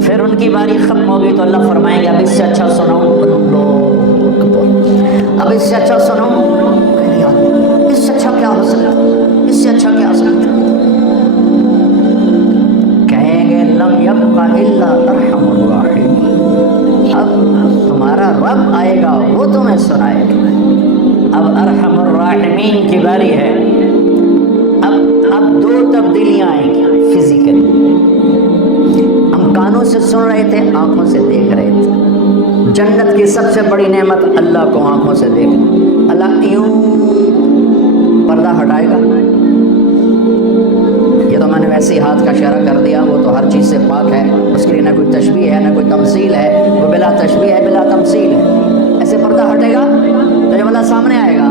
پھر ان کی باری ختم ہوگی تو اللہ فرمائیں گے اب اس سے اچھا سنو. اب اس سے اچھا سنو. اس سے اچھا کیا ہو سکتا, اس سے اچھا کیا ہو سکتا. کہیں گے لم یبقى الا ارحم الراحمین. اب تمہارا رب آئے گا وہ تمہیں سنائے گا. اب ارحم الراحمین کی باری ہے. اب 2 تبدیلیاں آئیں گی فزیکلی. ہم کانوں سے سن رہے تھے، آنکھوں سے دیکھ رہے تھے۔ جنت کی سب سے بڑی نعمت اللہ کو آنکھوں سے دیکھنا۔ اللہ یوں پردہ ہٹائے گا، یہ تو میں نے ویسے ہی ہاتھ کا اشارہ کر دیا، وہ تو ہر چیز سے پاک ہے، اس کے لیے نہ کوئی تشبیہ ہے نہ کوئی تمثیل ہے، وہ بلا تشبیہ ہے بلا تمثیل ہے۔ ایسے پردہ ہٹے گا تو جب اللہ سامنے آئے گا